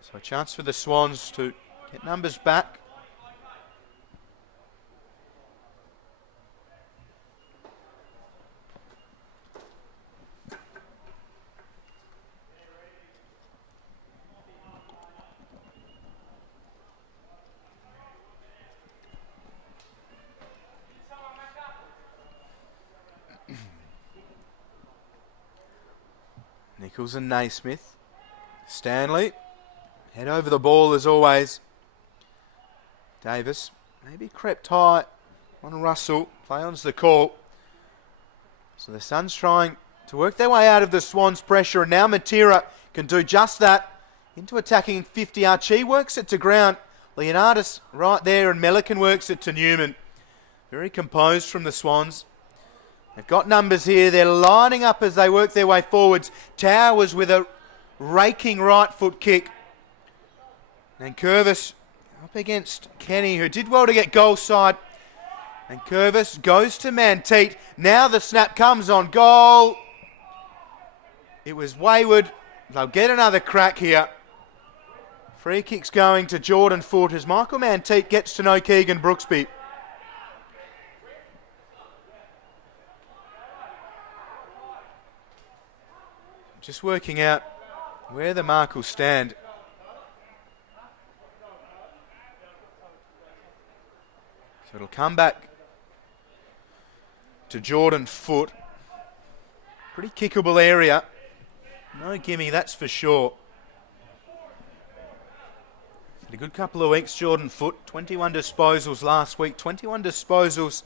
So a chance for the Swans to get numbers back. Nichols and Naismith. Stanley. Head over the ball as always. Davis maybe crept high on Russell. Play on's the call. So the Suns trying to work their way out of the Swans' pressure, and now Matera can do just that. Into attacking 50. Archie works it to ground. Leonardis right there, and Melican works it to Newman. Very composed from the Swans. They've got numbers here. They're lining up as they work their way forwards. Towers with a raking right foot kick. And Curvis up against Kenny, who did well to get goal side. And Curvis goes to Manteet. Now the snap comes on goal. It was wayward. They'll get another crack here. Free kick's going to Jordan Foote as Michael Manteet gets to know Keegan Brooksby. Just working out where the mark will stand. So it'll come back to Jordan Foote. Pretty kickable area. No gimme, that's for sure. Had a good couple of weeks, Jordan Foote. 21 disposals last week. 21 disposals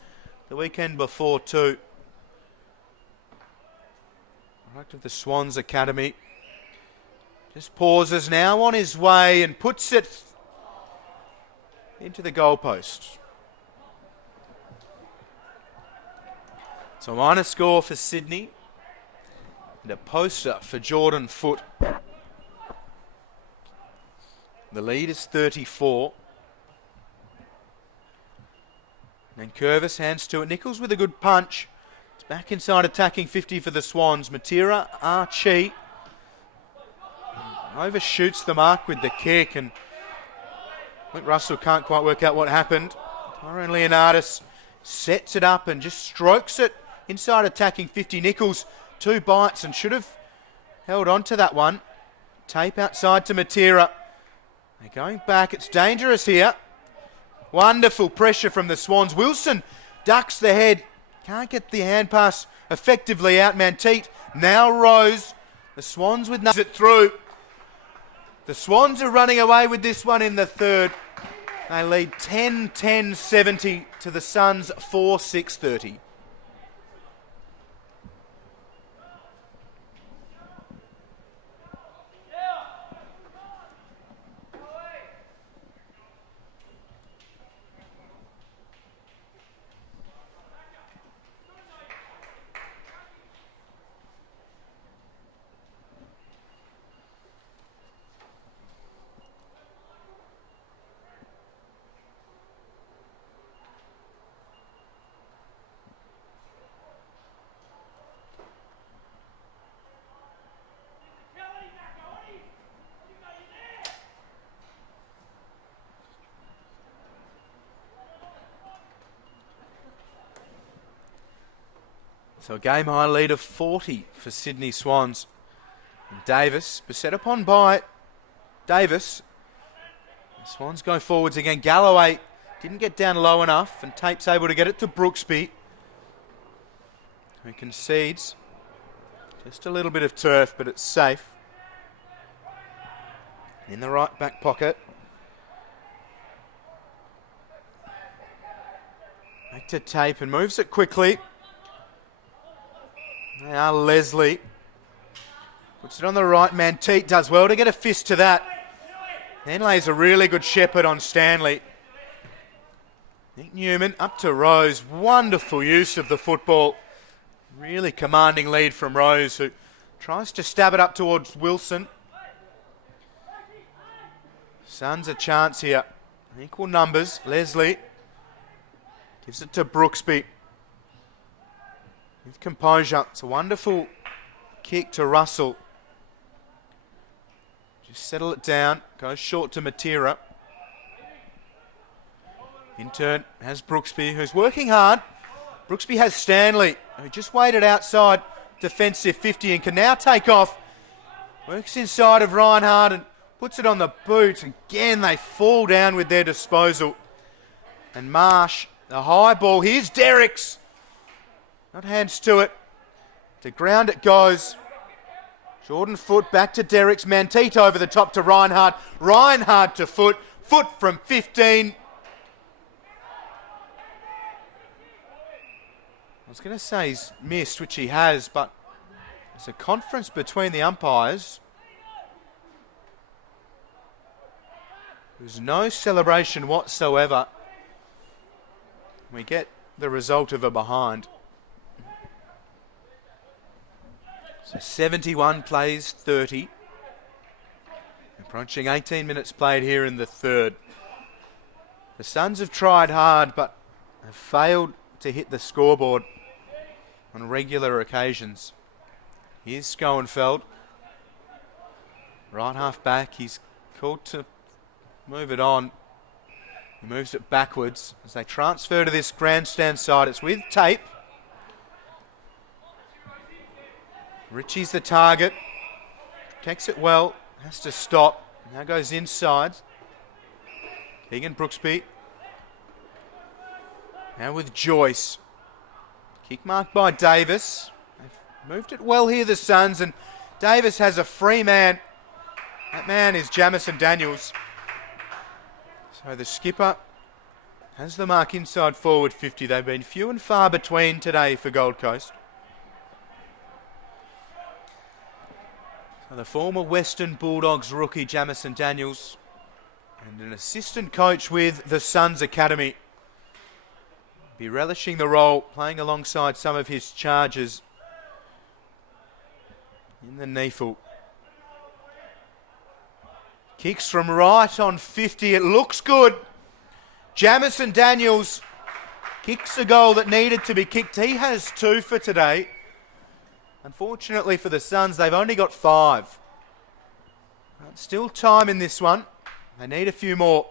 the weekend before too. Product of the Swans Academy. Just pauses now on his way and puts it into the goalpost. So minor score for Sydney. And a poster for Jordan Foote. The lead is 34. And Curvis hands to it. Nichols with a good punch. It's back inside attacking 50 for the Swans. Matera, Archie. Overshoots the mark with the kick, and I think Russell can't quite work out what happened. Tyrone Leonardis sets it up and just strokes it inside attacking 50. Nichols, 2 bites and should have held on to that one. Tape outside to Matera. They're going back. It's dangerous here. Wonderful pressure from the Swans. Wilson ducks the head. Can't get the hand pass effectively out. Manteet now Rose. The Swans with nothing it through. The Swans are running away with this one in the third. They lead 10-10-70 to the Suns 4-6-30. So a game high lead of 40 for Sydney Swans. And Davis, beset upon by Davis. The Swans go forwards again. Galloway didn't get down low enough, and Tape's able to get it to Brooksby, who concedes. Just a little bit of turf, but it's safe. In the right back pocket. Back to Tape and moves it quickly. Now Leslie puts it on the right. Manteet does well to get a fist to that. Then lays a really good shepherd on Stanley. Nick Newman up to Rose. Wonderful use of the football. Really commanding lead from Rose, who tries to stab it up towards Wilson. Suns a chance here. Equal numbers. Leslie gives it to Brooksby. With composure. It's a wonderful kick to Russell. Just settle it down. Goes short to Matera. In turn has Brooksby, who's working hard. Brooksby has Stanley, who just waited outside defensive 50 and can now take off. Works inside of Reinhardt and puts it on the boot. Again, they fall down with their disposal. And Marsh, the high ball. Here's Derricks. Not hands to it. To ground it goes. Jordan Foot back to Derricks. Manteet over the top to Reinhardt. Reinhardt to Foot. Foot from 15. I was going to say he's missed, which he has, but there's a conference between the umpires. There's no celebration whatsoever. We get the result of a behind. So 71 plays 30. Approaching 18 minutes played here in the third. The Suns have tried hard but have failed to hit the scoreboard on regular occasions. Here's Schoenfeld. Right half back. He's called to move it on. He moves it backwards as they transfer to this grandstand side. It's with Tape. Ritchie's the target. Protects it well. Has to stop. Now goes inside. Keegan Brooksby. Now with Joyce. Kick marked by Davis. They've moved it well here, the Suns, and Davis has a free man. That man is Jamison Daniels. So the skipper has the mark inside forward 50. They've been few and far between today for Gold Coast. So the former Western Bulldogs rookie Jamison Daniels and an assistant coach with the Suns Academy. Be relishing the role, playing alongside some of his charges in the NEAFL. Kicks from right on 50. It looks good. Jamison Daniels kicks a goal that needed to be kicked. He has 2 for today. Unfortunately for the Suns, they've only got 5. But still time in this one. They need a few more.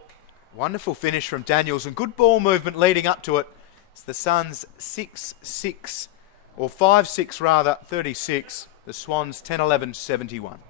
Wonderful finish from Daniels and good ball movement leading up to it. It's the Suns 6-6, or 5-6 rather, 36. The Swans 10-11, 71.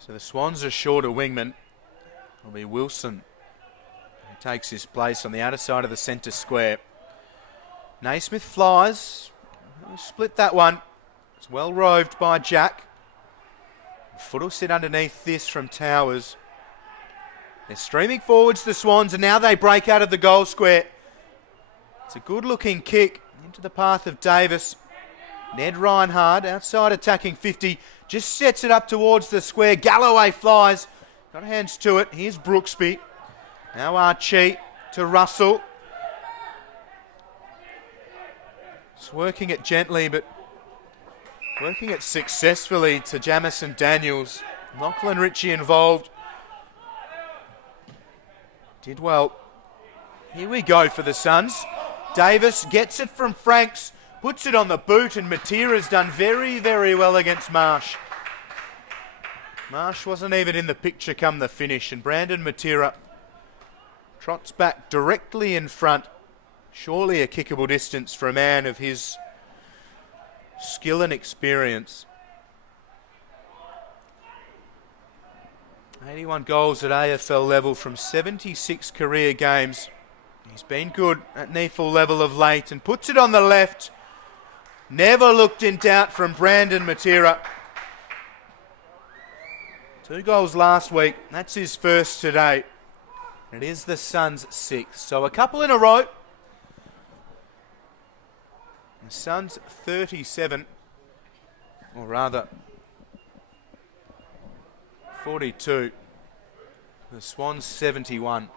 So the Swans are short a wingman. It'll be Wilson who takes his place on the outer side of the centre square. Naismith flies. Split that one. It's well roved by Jack. Foot will sit underneath this from Towers. They're streaming forwards, the Swans, and now they break out of the goal square. It's a good-looking kick into the path of Davis. Ned Reinhard, outside attacking 50, just sets it up towards the square. Galloway flies. Got hands to it. Here's Brooksby. Now Archie to Russell. Just working it gently, but working it successfully to Jamison Daniels. Lachlan Ritchie involved. Did well. Here we go for the Suns. Davis gets it from Franks, puts it on the boot, and Matera's done very, very well against Marsh. Marsh wasn't even in the picture come the finish, and Brandon Matera trots back directly in front. Surely a kickable distance for a man of his skill and experience. 81 goals at AFL level from 76 career games. He's been good at NEAFL level of late and puts it on the left. Never looked in doubt from Brandon Matera. 2 goals last week. That's his first today. It is the Suns' 6th. So a couple in a row. The Suns 37, or rather 42. The Swans 71.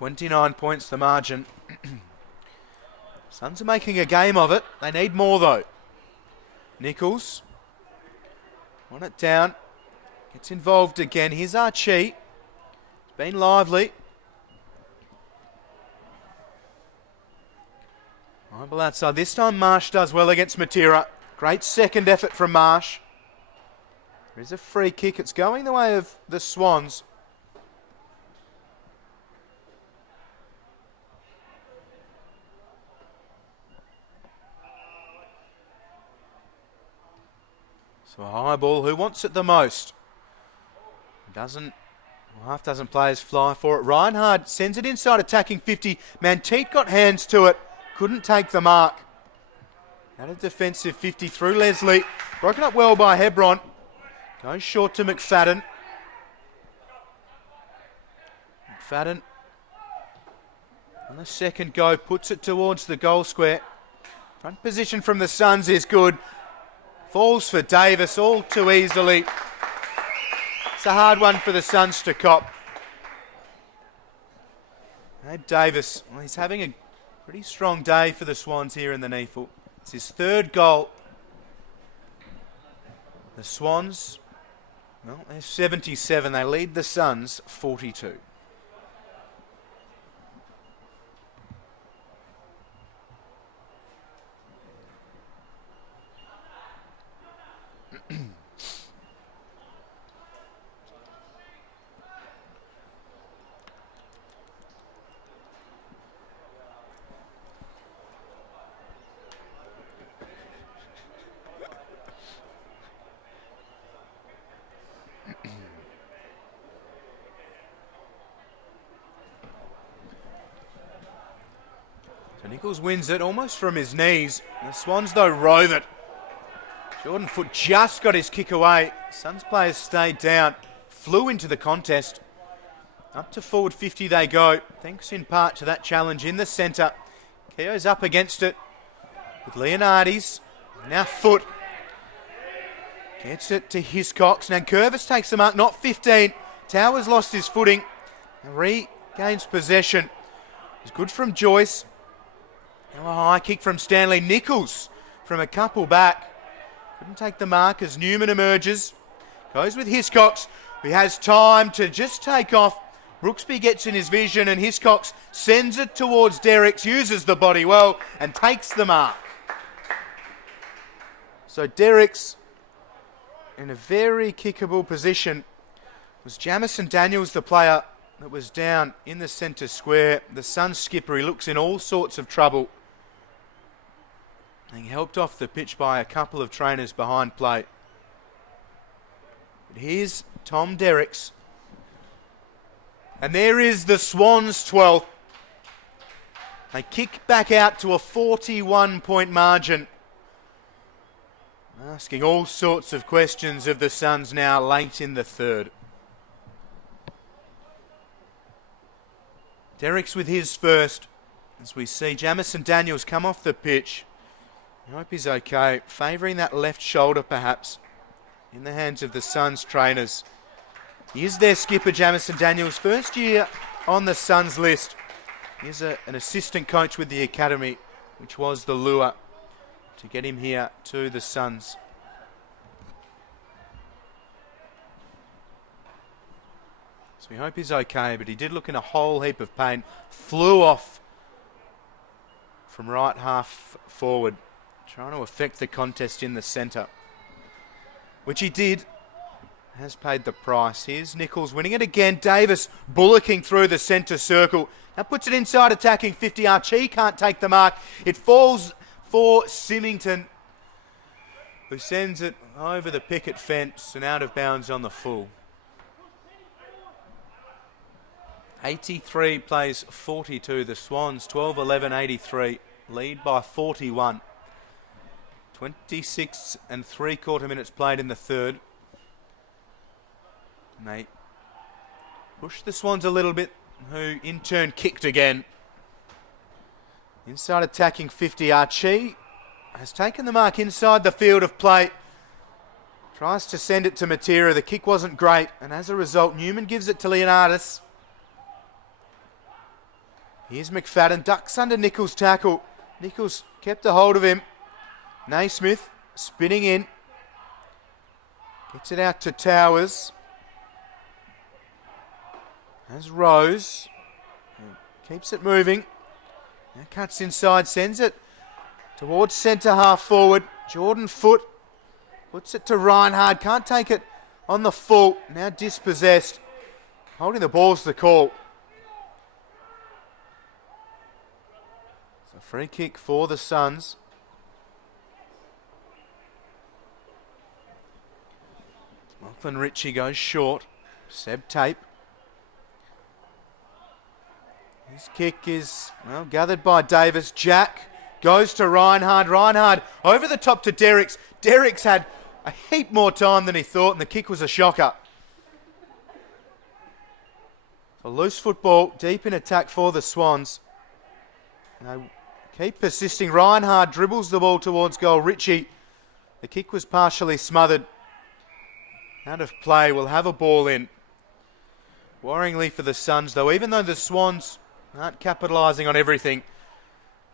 $29 points the margin. Suns are making a game of it. They need more though. Nichols. Want it down. Gets involved again. Here's Archie. It's been lively. Eyeball outside. This time Marsh does well against Matera. Great second effort from Marsh. There is a free kick. It's going the way of the Swans. So a high ball, who wants it the most? Half dozen players fly for it. Reinhard sends it inside attacking 50. Manteet got hands to it, couldn't take the mark. Out of defensive 50 through Leslie. Broken up well by Hebron. Goes short to McFadden. McFadden on the second go puts it towards the goal square. Front position from the Suns is good. Falls for Davis all too easily. It's a hard one for the Suns to cop. Abe Davis, well, he's having a pretty strong day for the Swans here in the NEAFL. It's his 3rd goal. The Swans, well, they're 77. They lead the Suns 42. So Nichols wins it almost from his knees. The Swans, though, rove it. Jordan Foote just got his kick away. Suns players stayed down, flew into the contest. Up to forward 50 they go, thanks in part to that challenge in the centre. Keogh's up against it with Leonardis. Now Foote gets it to Hiscox. Now Curvis takes the mark, not 15. Towers lost his footing and regains possession. It's good from Joyce. Now a high kick from Stanley. Nichols from a couple back. Couldn't take the mark as Newman emerges. Goes with Hiscox, who has time to just take off. Brooksby gets in his vision and Hiscox sends it towards Derricks, uses the body well and takes the mark. So Derricks in a very kickable position. It was Jamison Daniels the player that was down in the centre square. The Suns skipper, he looks in all sorts of trouble. Being helped off the pitch by a couple of trainers behind plate. But here's Tom Derricks. And there is the Swans 12th. They kick back out to a 41-point margin. Asking all sorts of questions of the Suns now late in the third. Derricks with his first. As we see Jamison Daniels come off the pitch. I hope he's okay. Favouring that left shoulder perhaps. In the hands of the Suns trainers. He is their skipper, Jamison Daniels. First year on the Suns list. He is an assistant coach with the academy, which was the lure to get him here to the Suns. So we hope he's okay, but he did look in a whole heap of pain. Flew off from right half forward, trying to affect the contest in the centre, which he did. Has paid the price. Here's Nichols winning it again. Davis bullocking through the centre circle. Now puts it inside attacking 50. Archie can't take the mark. It falls for Symington, who sends it over the picket fence and out of bounds on the full. 83 plays 42. The Swans 12-11-83 lead by 41. 26 and 3/4 minutes played in the third. And they pushed the Swans a little bit, who in turn kicked again. Inside attacking 50. Archie has taken the mark inside the field of play. Tries to send it to Matera. The kick wasn't great, and as a result, Newman gives it to Leonardis. Here's McFadden, ducks under Nichols' tackle. Nichols kept a hold of him. Naismith spinning in. Gets it out to Towers. As Rose keeps it moving. Now cuts inside, sends it towards centre half forward. Jordan Foote puts it to Reinhard. Can't take it on the full. Now dispossessed. Holding the ball's the call. It's a free kick for the Suns. Lachlan Ritchie goes short. Seb Tape. His kick is, well, gathered by Davis. Jack goes to Reinhard. Reinhard over the top to Derricks. Derricks had a heap more time than he thought, and the kick was a shocker. A loose football, deep in attack for the Swans. They keep persisting. Reinhard dribbles the ball towards goal. Ritchie, the kick was partially smothered. Out of play, will have a ball in. Worryingly for the Suns, though, even though the Swans aren't capitalising on everything,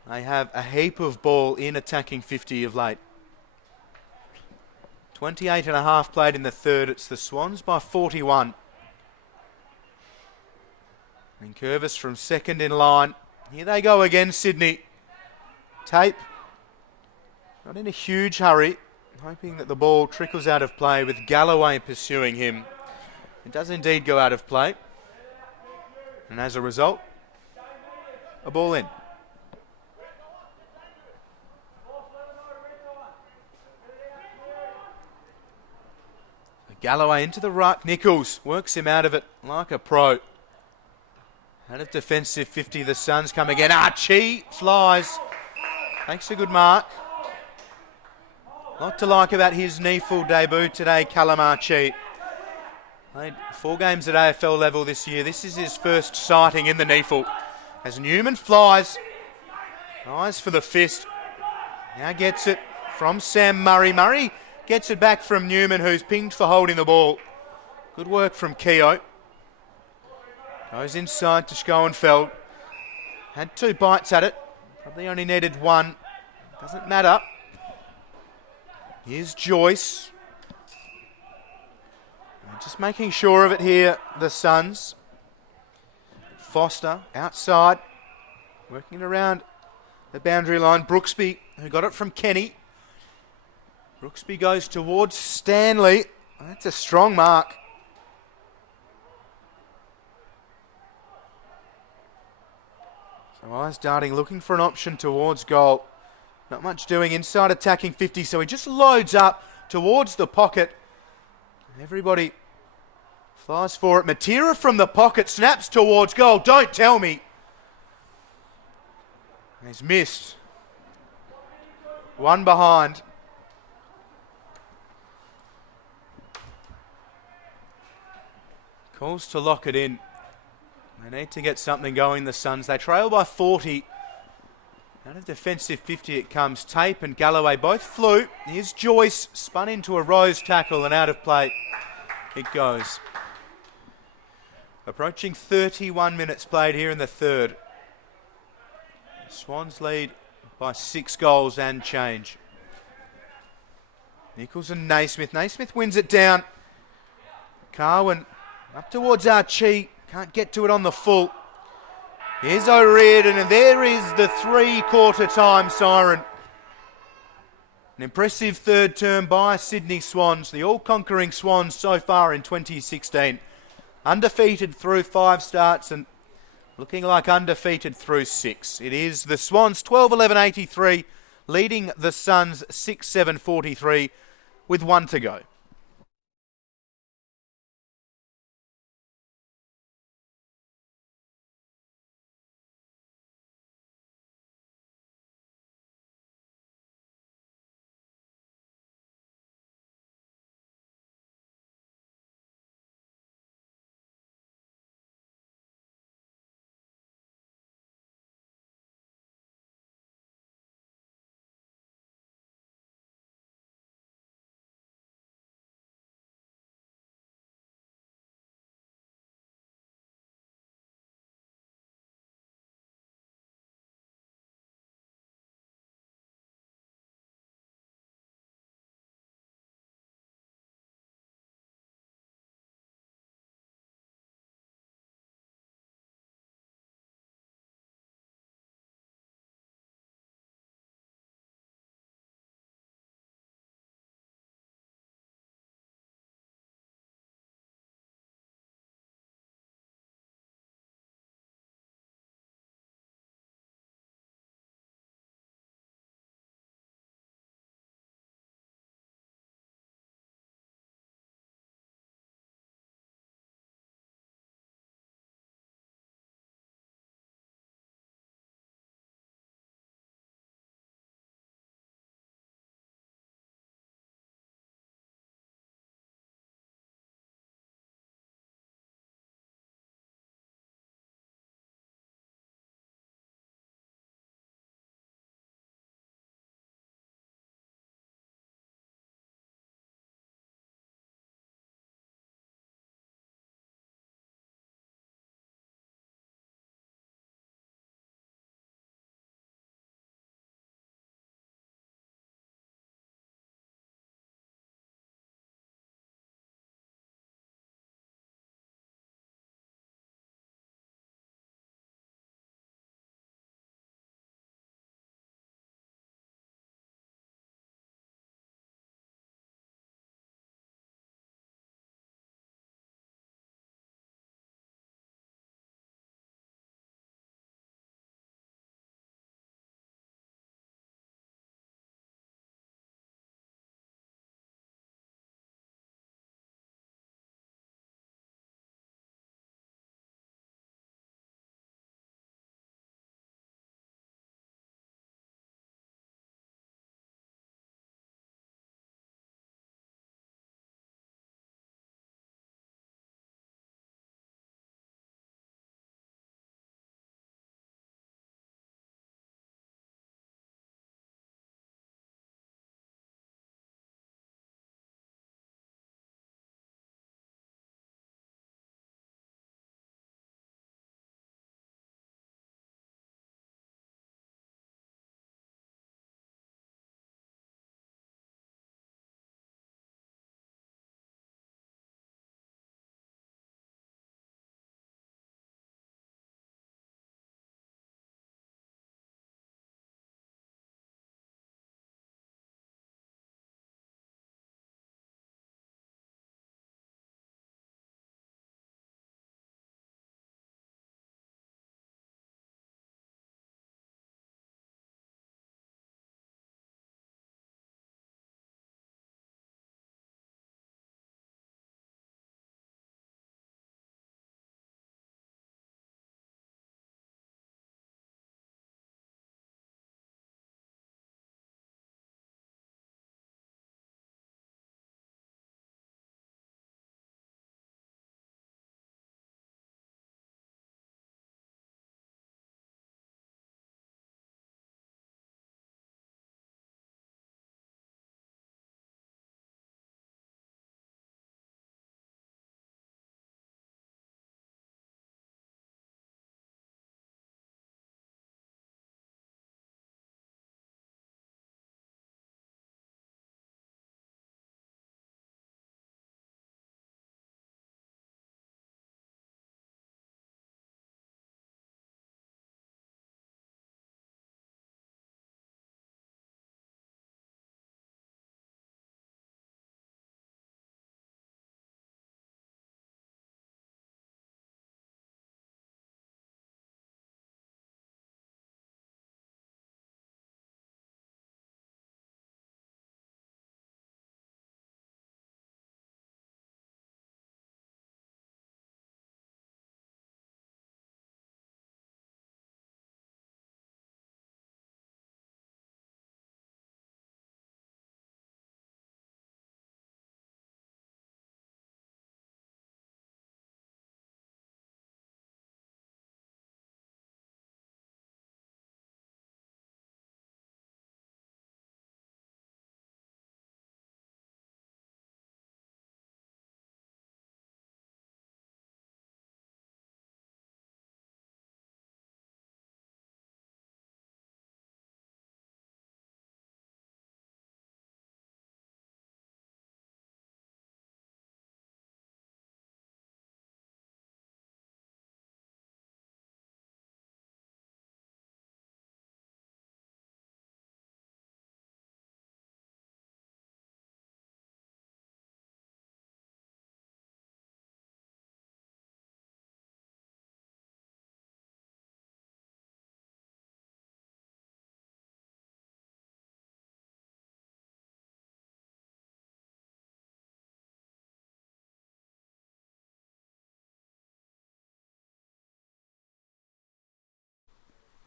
they have a heap of ball in attacking 50 of late. 28.5 played in the third. It's the Swans by 41. And Curvis from second in line. Here they go again, Sydney. Tape, not in a huge hurry, hoping that the ball trickles out of play with Galloway pursuing him. It does indeed go out of play. And as a result, a ball in. Galloway into the ruck. Nichols works him out of it like a pro. Out of defensive 50, the Suns come again. Archie flies. Takes a good mark. Lot to like about his NEAFL debut today, Callum Archie. Played 4 games at AFL level this year. This is his first sighting in the NEAFL. As Newman flies. Eyes for the fist. Now gets it from Sam Murray. Murray gets it back from Newman, who's pinged for holding the ball. Good work from Keogh. Goes inside to Schoenfeld. Had 2 bites at it. Probably only needed 1. Doesn't matter. Here's Joyce. Just making sure of it here, the Suns. Foster outside, working around the boundary line. Brooksby, who got it from Kenny. Brooksby goes towards Stanley. That's a strong mark. So eyes darting, looking for an option towards goal. Not much doing inside attacking 50, so he just loads up towards the pocket. Everybody flies for it. Matera from the pocket, snaps towards goal. Don't tell me. He's missed. One behind. Calls to lock it in. They need to get something going, the Suns. They trail by 40. Out of defensive 50 it comes. Tape and Galloway both flew. Here's Joyce, spun into a Rose tackle and out of play it goes. Approaching 31 minutes played here in the third. The Swans lead by 6 goals and change. Nichols and Naismith. Naismith wins it down. Carwin up towards Archie. Can't get to it on the full. Here's O'Riordan, and there is the 3-quarter time siren. An impressive third term by Sydney Swans, the all-conquering Swans so far in 2016. Undefeated through 5 starts and looking like undefeated through 6. It is the Swans 12-11-83, leading the Suns 6-7-43 with 1 to go.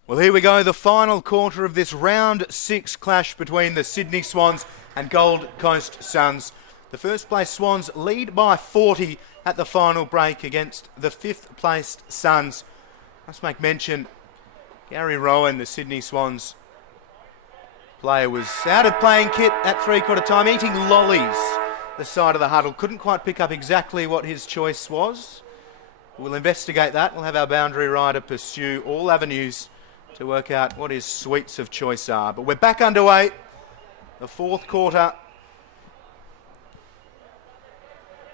Well, here we go, the final quarter of this round 6 clash between the Sydney Swans and Gold Coast Suns. The first place Swans lead by 40 at the final break against the 5th placed Suns. Must make mention, Gary Rowan, the Sydney Swans player, was out of playing kit at 3/4 time, eating lollies the side of the huddle. Couldn't quite pick up exactly what his choice was. We'll investigate that. We'll have our boundary rider pursue all avenues to work out what his sweets of choice are. But we're back underway. The 4th quarter.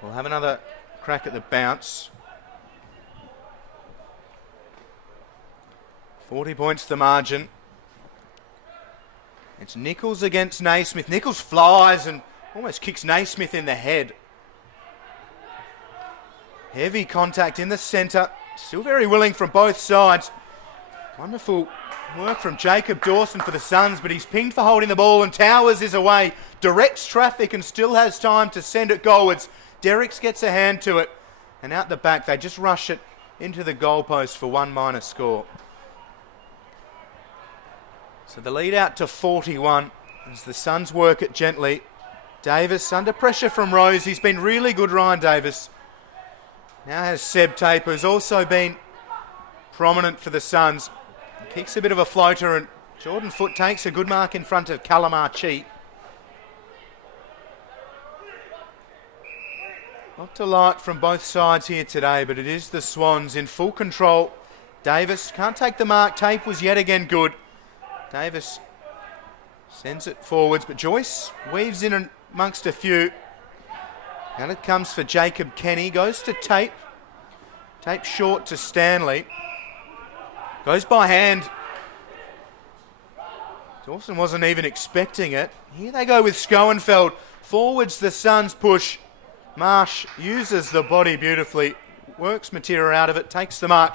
We'll have another crack at the bounce. 40 points the margin. It's Nichols against Naismith. Nichols flies and almost kicks Naismith in the head. Heavy contact in the centre. Still very willing from both sides. Wonderful work from Jacob Dawson for the Suns, but he's pinged for holding the ball and Towers is away. Directs traffic and still has time to send it goalwards. Derricks gets a hand to it. And out the back, they just rush it into the goalpost for 1- score. So the lead out to 41 as the Suns work it gently. Davis under pressure from Rose. He's been really good, Ryan Davis. Now has Seb Taper, who's also been prominent for the Suns. Kicks a bit of a floater and Jordan Foote takes a good mark in front of Calamar Chi. Not to like from both sides here today, but it is the Swans in full control. Davis can't take the mark. Tape was yet again good. Davis sends it forwards, but Joyce weaves in amongst a few. And it comes for Jacob Kenny. Goes to Tape. Tape short to Stanley. Goes by hand. Dawson wasn't even expecting it. Here they go with Schoenfeld. Forwards the Suns push. Marsh uses the body beautifully. Works Matera out of it. Takes the mark.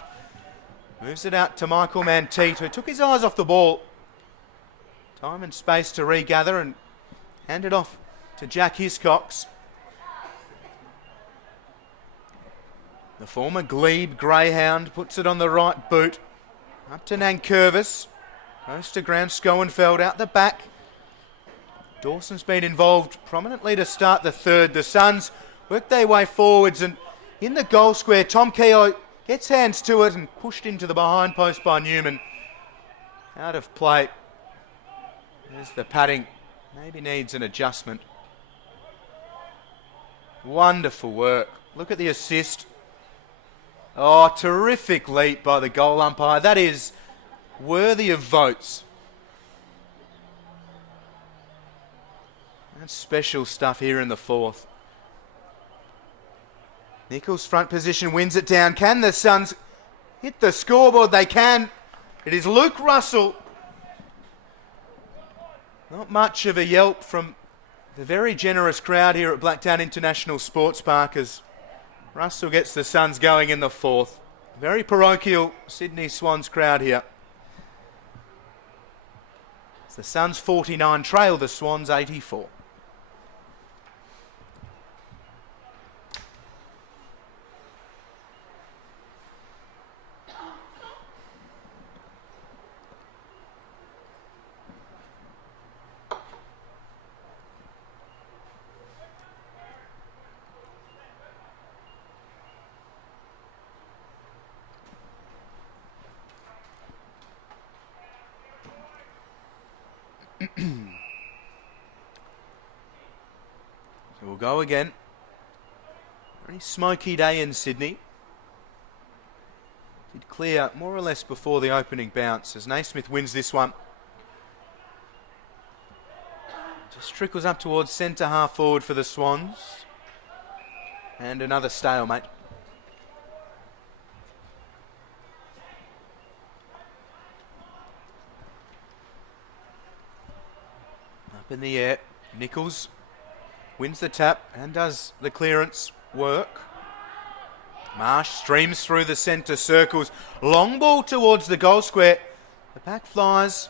Moves it out to Michael Manteet, who took his eyes off the ball. Time and space to regather and hand it off to Jack Hiscox. The former Glebe Greyhound puts it on the right boot. Up to Nankervis. Goes to Graham Schoenfeld out the back. Dawson's been involved prominently to start the third. The Suns work their way forwards and in the goal square, Tom Keogh gets hands to it and pushed into the behind post by Newman. Out of play. There's the padding. Maybe needs an adjustment. Wonderful work. Look at the assist. Oh, terrific leap by the goal umpire. That is worthy of votes. That's special stuff here in the 4th. Nichols front position wins it down. Can the Suns hit the scoreboard? They can. It is Luke Russell. Not much of a yelp from the very generous crowd here at Blacktown International Sports Park as Russell gets the Suns going in the 4th. Very parochial Sydney Swans crowd here. As the Suns 49 trail the Swans 84. So we'll go again. Very smoky day in Sydney. Did clear more or less before the opening bounce as Naismith wins this one. Just trickles up towards centre half forward for the Swans. And another stalemate. Up in the air, Nichols wins the tap and does the clearance work. Marsh streams through the centre circles. Long ball towards the goal square. The pack flies.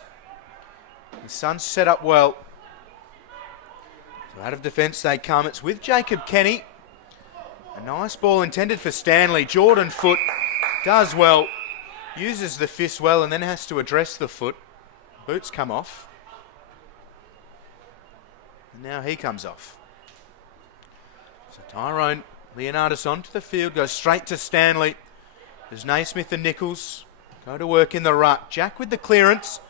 The Suns set up well. So out of defence they come. It's with Jacob Kenny. A nice ball intended for Stanley. Jordan Foote does well. uses the fist well and then has to address the foot. Boots come off. And now he comes off. So Tyrone Leonardis onto the field, goes straight to Stanley. There's Naismith and Nichols. Go to work in the ruck. Jack with the clearance.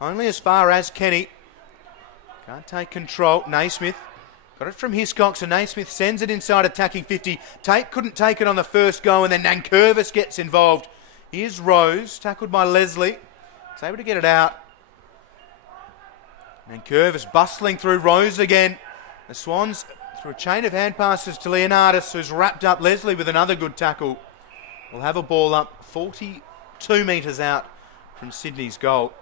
Only as far as Kenny. Can't take control. Naismith got it from Hiscox, and Naismith sends it inside attacking 50. Tate couldn't take it on the first go, and then Nankervis gets involved. Here's Rose, tackled by Leslie. He's able to get it out. Nankervis bustling through Rose again. The Swans through a chain of hand passes to Leonardis, who's wrapped up Leslie with another good tackle. We'll have a ball up 42 metres out from Sydney's goal.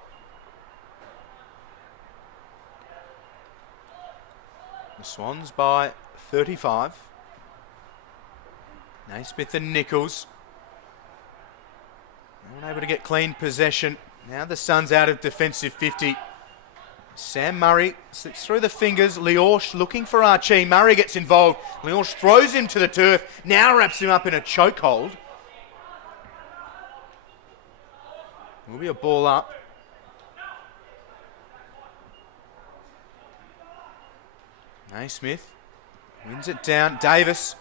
The Swans by 35. Naismith and Nichols. Unable to get clean possession. Now the Suns out of defensive 50. Sam Murray slips through the fingers. Leorch looking for Archie. Murray gets involved. Leorch throws him to the turf. Now wraps him up in a chokehold. Will be a ball up. Naismith wins it down. Davis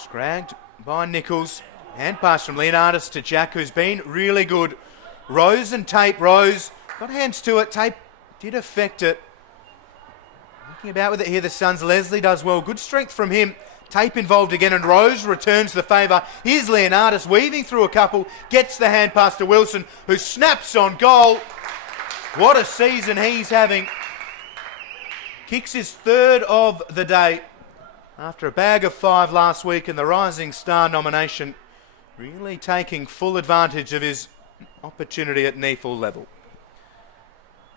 scragged by Nichols. Hand pass from Leonardis to Jack, who's been really good. Rose and Tape. Rose got hands to it. Tape did affect it. Looking about with it here, the Suns. Leslie does well. Good strength from him. Tape involved again, and Rose returns the favour. Here's Leonardis weaving through a couple. Gets the hand pass to Wilson, who snaps on goal. What a season he's having. Kicks his third of the day after a bag of 5 last week and the Rising Star nomination. Really taking full advantage of his opportunity at NEAFL level.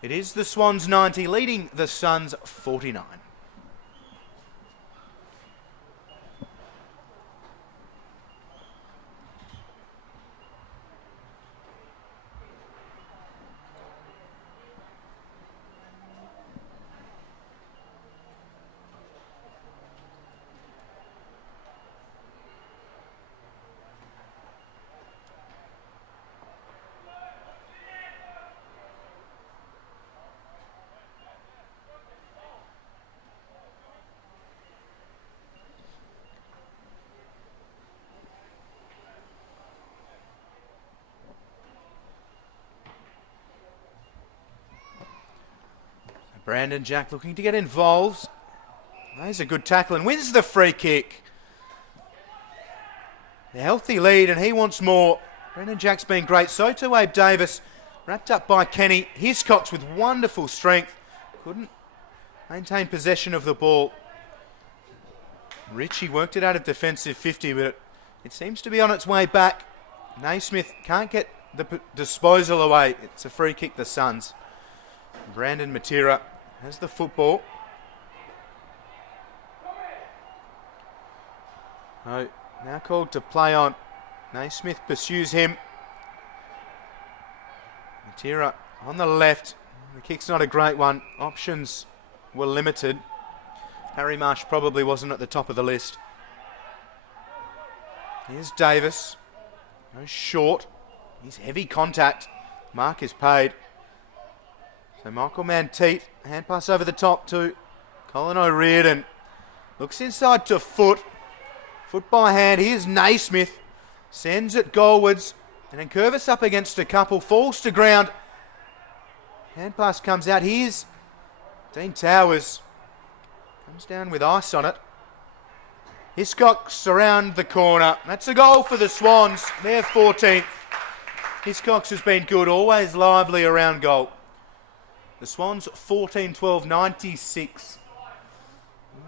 It is the Swans 90 leading the Suns 49. Brandon Jack looking to get involved. There's a good tackle and wins the free kick. A healthy lead and he wants more. Brandon Jack's been great. So too Abe Davis. Wrapped up by Kenny. Hiscox with wonderful strength. Couldn't maintain possession of the ball. Ritchie worked it out of defensive 50, but it seems to be on its way back. Naismith can't get the disposal away. It's a free kick, the Suns. Brandon Matera has the football. Oh, now called to play on. Naismith pursues him. Matera on the left. The kick's not a great one. Options were limited. Harry Marsh probably wasn't at the top of the list. Here's Davis. Goes short. He's heavy contact. Mark is paid. So Michael Manteet, hand pass over the top to Colin O'Riordan. Looks inside to Foot. Foot by hand. Here's Naismith. Sends it goalwards. And then Curvis up against a couple. Falls to ground. Hand pass comes out. Here's Dean Towers. Comes down with ice on it. Hiscox around the corner. That's a goal for the Swans. They're 14th. Hiscox has been good. Always lively around goal. The Swans 14-12-96.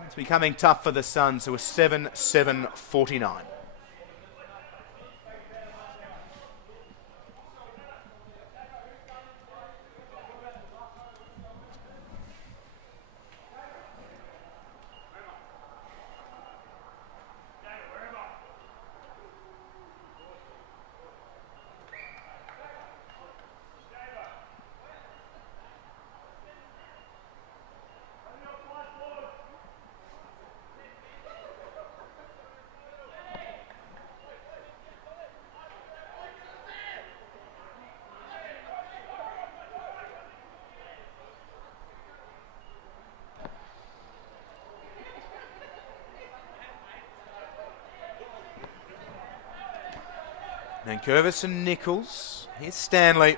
It's becoming tough for the Suns, who are 7-7-49. And Curvis and Nichols. Here's Stanley.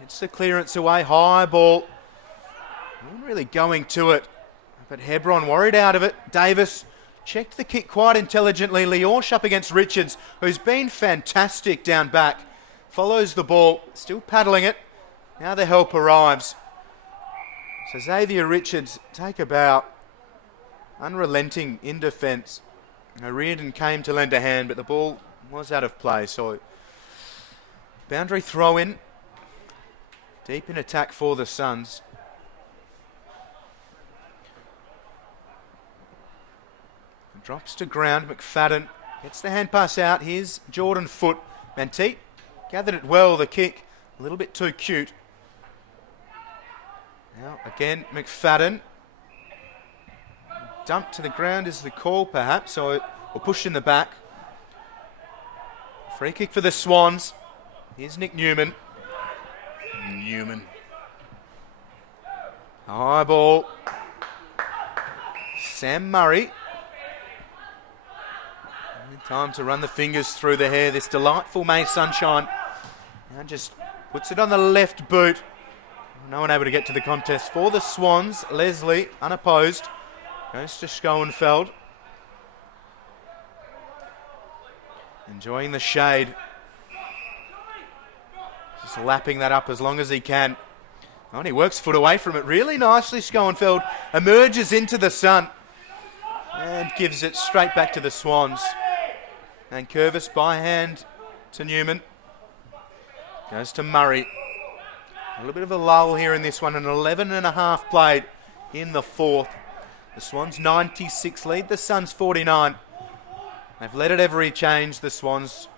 Gets the clearance away. High ball. Not really going to it. But Hebron worried out of it. Davis checked the kick quite intelligently. Leorsh up against Richards, who's been fantastic down back. Follows the ball. Still paddling it. Now the help arrives. So Xavier Richards take a bow. Unrelenting in defence. Reardon came to lend a hand, but the ball was out of play. So boundary throw in. Deep in attack for the Suns. Drops to ground. McFadden gets the hand pass out. Here's Jordan Foote. Menteet gathered it well. The kick a little bit too cute. Now again McFadden. Dumped to the ground is the call perhaps, or push in the back. Free kick for the Swans. Here's Nick Newman. High ball. Sam Murray. Time to run the fingers through the hair. This delightful May sunshine. Now just puts it on the left boot. No one able to get to the contest for the Swans. Leslie, unopposed, goes to Schoenfeld. Enjoying the shade. Just lapping that up as long as he can. Oh, and he works Foot away from it really nicely. Schoenfeld emerges into the sun and gives it straight back to the Swans. And Curvis by hand to Newman. Goes to Murray. A little bit of a lull here in this one. An 11.5 played in the fourth. The Swans 96 lead the Suns 49. They've let it every change, the Swans.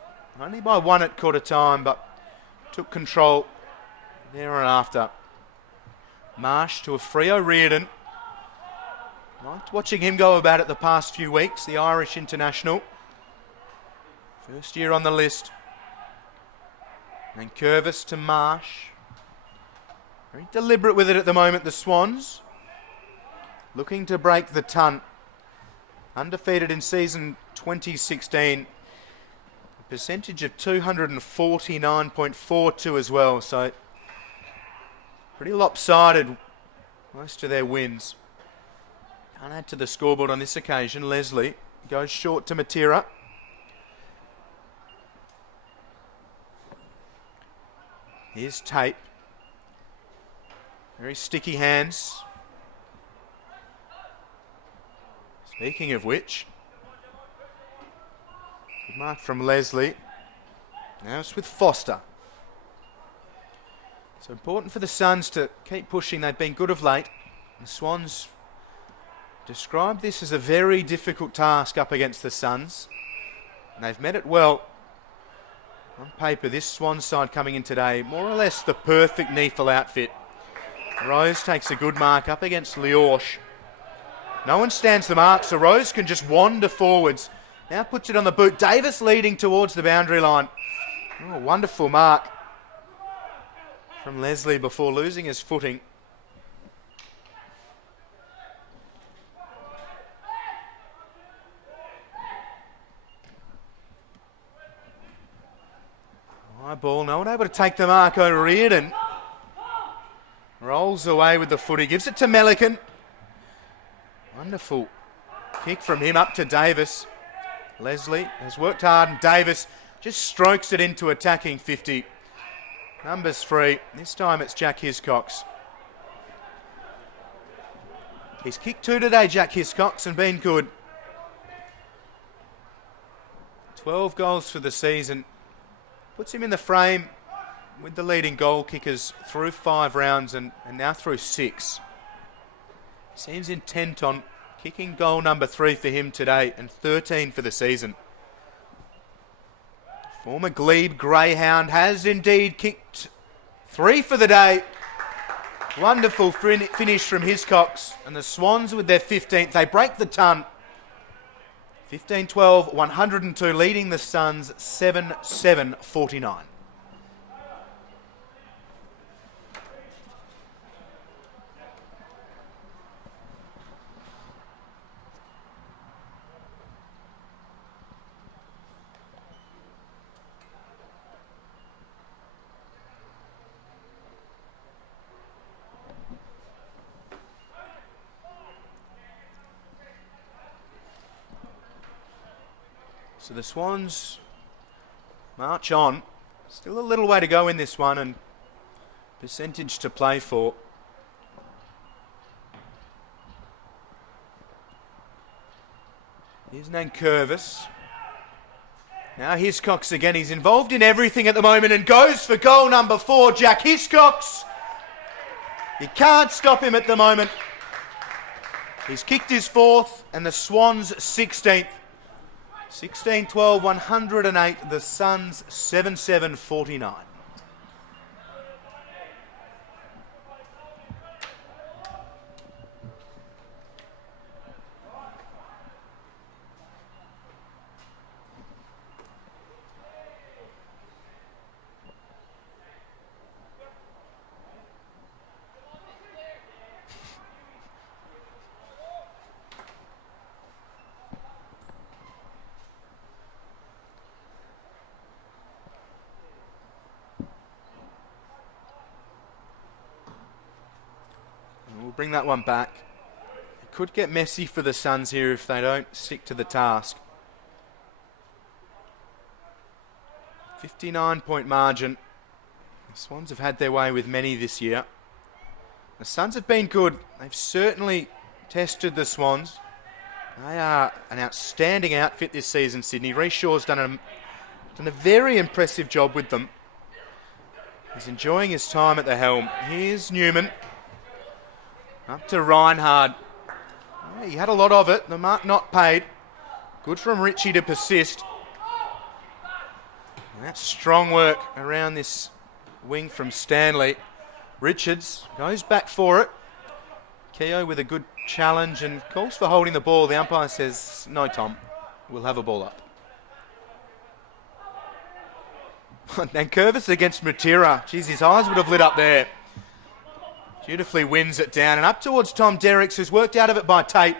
Only by one at quarter time, but took control there and after. Marsh to a Freo Reardon. Liked watching him go about it the past few weeks, the Irish international. First year on the list. And Curvis to Marsh. Very deliberate with it at the moment, the Swans. Looking to break the ton. Undefeated in season 2016. A percentage of 249.42 as well. So pretty lopsided, most of their wins. Can't add to the scoreboard on this occasion. Leslie goes short to Matera. Here's Tate. Very sticky hands. Speaking of which, good mark from Leslie. Now it's with Foster. So important for the Suns to keep pushing. They've been good of late. The Swans described this as a very difficult task up against the Suns. And they've met it well. On paper, this Swans side coming in today, more or less the perfect NEAFL outfit. Rose takes a good mark up against Leorsh. No one stands the mark, so Rose can just wander forwards. Now puts it on the boot. Davis leading towards the boundary line. Oh, wonderful mark from Leslie before losing his footing. High ball, no one able to take the mark. O'Riordan rolls away with the footy, gives it to Melican. Wonderful kick from him up to Davis. Leslie has worked hard and Davis just strokes it into attacking 50. Numbers 3. This time it's Jack Hiscox. He's kicked 2 today, Jack Hiscox, and been good. 12 goals for the season. Puts him in the frame with the leading goal kickers through 5 rounds and now through 6. Seems intent on kicking goal number 3 for him today and 13 for the season. Former Glebe Greyhound has indeed kicked 3 for the day. Wonderful finish from Hiscox. And the Swans with their 15th. They break the ton. 15-12, 102, leading the Suns 7-7-49. So the Swans march on. Still a little way to go in this one and percentage to play for. Here's Nankervis. Now Hiscox again. He's involved in everything at the moment and goes for goal number 4, Jack Hiscox. You can't stop him at the moment. He's kicked his 4th and the Swans 16th. 16-12, 108. The Suns 7-7-49. We'll bring that one back. It could get messy for the Suns here if they don't stick to the task. 59-point margin. The Swans have had their way with many this year. The Suns have been good. They've certainly tested the Swans. They are an outstanding outfit this season, Sydney. Rhys Shaw's done a very impressive job with them. He's enjoying his time at the helm. Here's Newman. Up to Reinhard. Oh, he had a lot of it. The mark not paid. Good from Richie to persist. And that's strong work around this wing from Stanley. Richards goes back for it. Keogh with a good challenge and calls for holding the ball. The umpire says, no, Tom, we'll have a ball up. Nankervis against Matera. Geez, his eyes would have lit up there. Beautifully wins it down and up towards Tom Derricks, who's worked out of it by tape,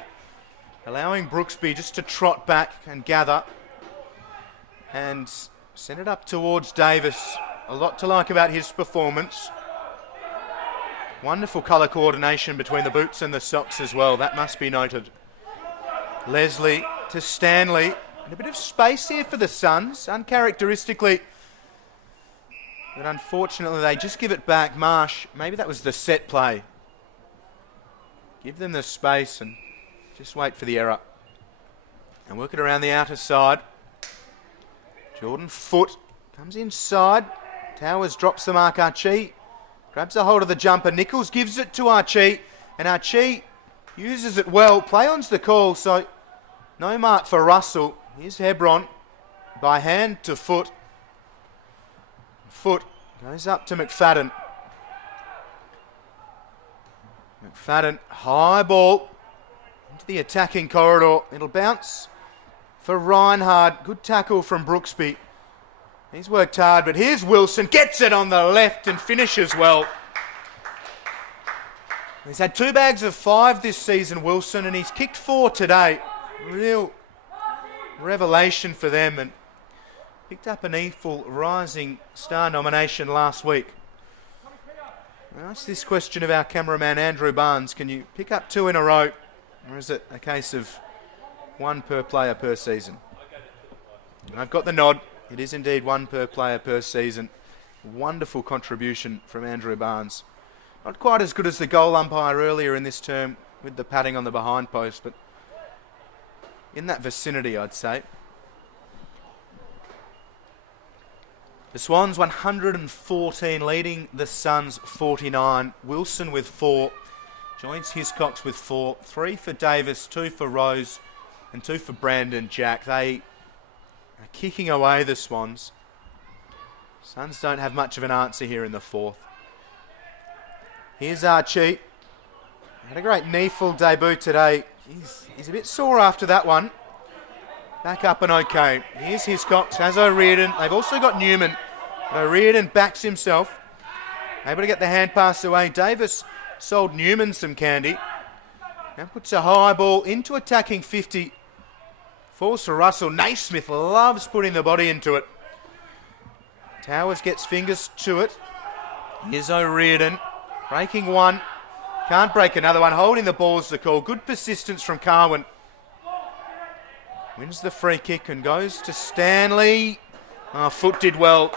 allowing Brooksby just to trot back and gather and send it up towards Davis. A lot to like about his performance. Wonderful colour coordination between the boots and the socks as well, that must be noted. Leslie to Stanley, and a bit of space here for the Suns, uncharacteristically. But unfortunately, they just give it back. Marsh, maybe that was the set play. Give them the space and just wait for the error. And work it around the outer side. Jordan Foote comes inside. Towers drops the mark. Archie grabs a hold of the jumper. Nichols gives it to Archie. And Archie uses it well. Play on's the call, so no mark for Russell. Here's Hebron by hand to Foote. Foote goes up to McFadden. McFadden, high ball into the attacking corridor. It'll bounce for Reinhard. Good tackle from Brooksby. He's worked hard, but here's Wilson. Gets it on the left and finishes well. He's had 2 bags of 5 this season, Wilson, and he's kicked 4 today. Real revelation for them, and picked up an NEAFL Rising Star nomination last week. I asked this question of our cameraman Andrew Barnes, can you pick up 2 in a row, or is it a case of 1 per player per season? And I've got the nod. It is indeed 1 per player per season. Wonderful contribution from Andrew Barnes. Not quite as good as the goal umpire earlier in this term with the padding on the behind post, but in that vicinity, I'd say. The Swans 114, leading the Suns 49. Wilson with 4. Joins Hiscox with 4. 3 for Davis, 2 for Rose, and 2 for Brandon Jack. They are kicking away, the Swans. Suns don't have much of an answer here in the 4th. Here's Archie. Had a great NEAFL debut today. He's a bit sore after that one. Back up and okay. Here's Hiscox, has O'Riordan. They've also got Newman. O'Riordan backs himself. Able to get the hand pass away. Davis sold Newman some candy. Now puts a high ball into attacking 50. Falls to Russell. Naismith loves putting the body into it. Towers gets fingers to it. Here's O'Riordan. Breaking 1. Can't break another one. Holding the ball is the call. Good persistence from Carwin. Wins the free kick and goes to Stanley. Foot did well.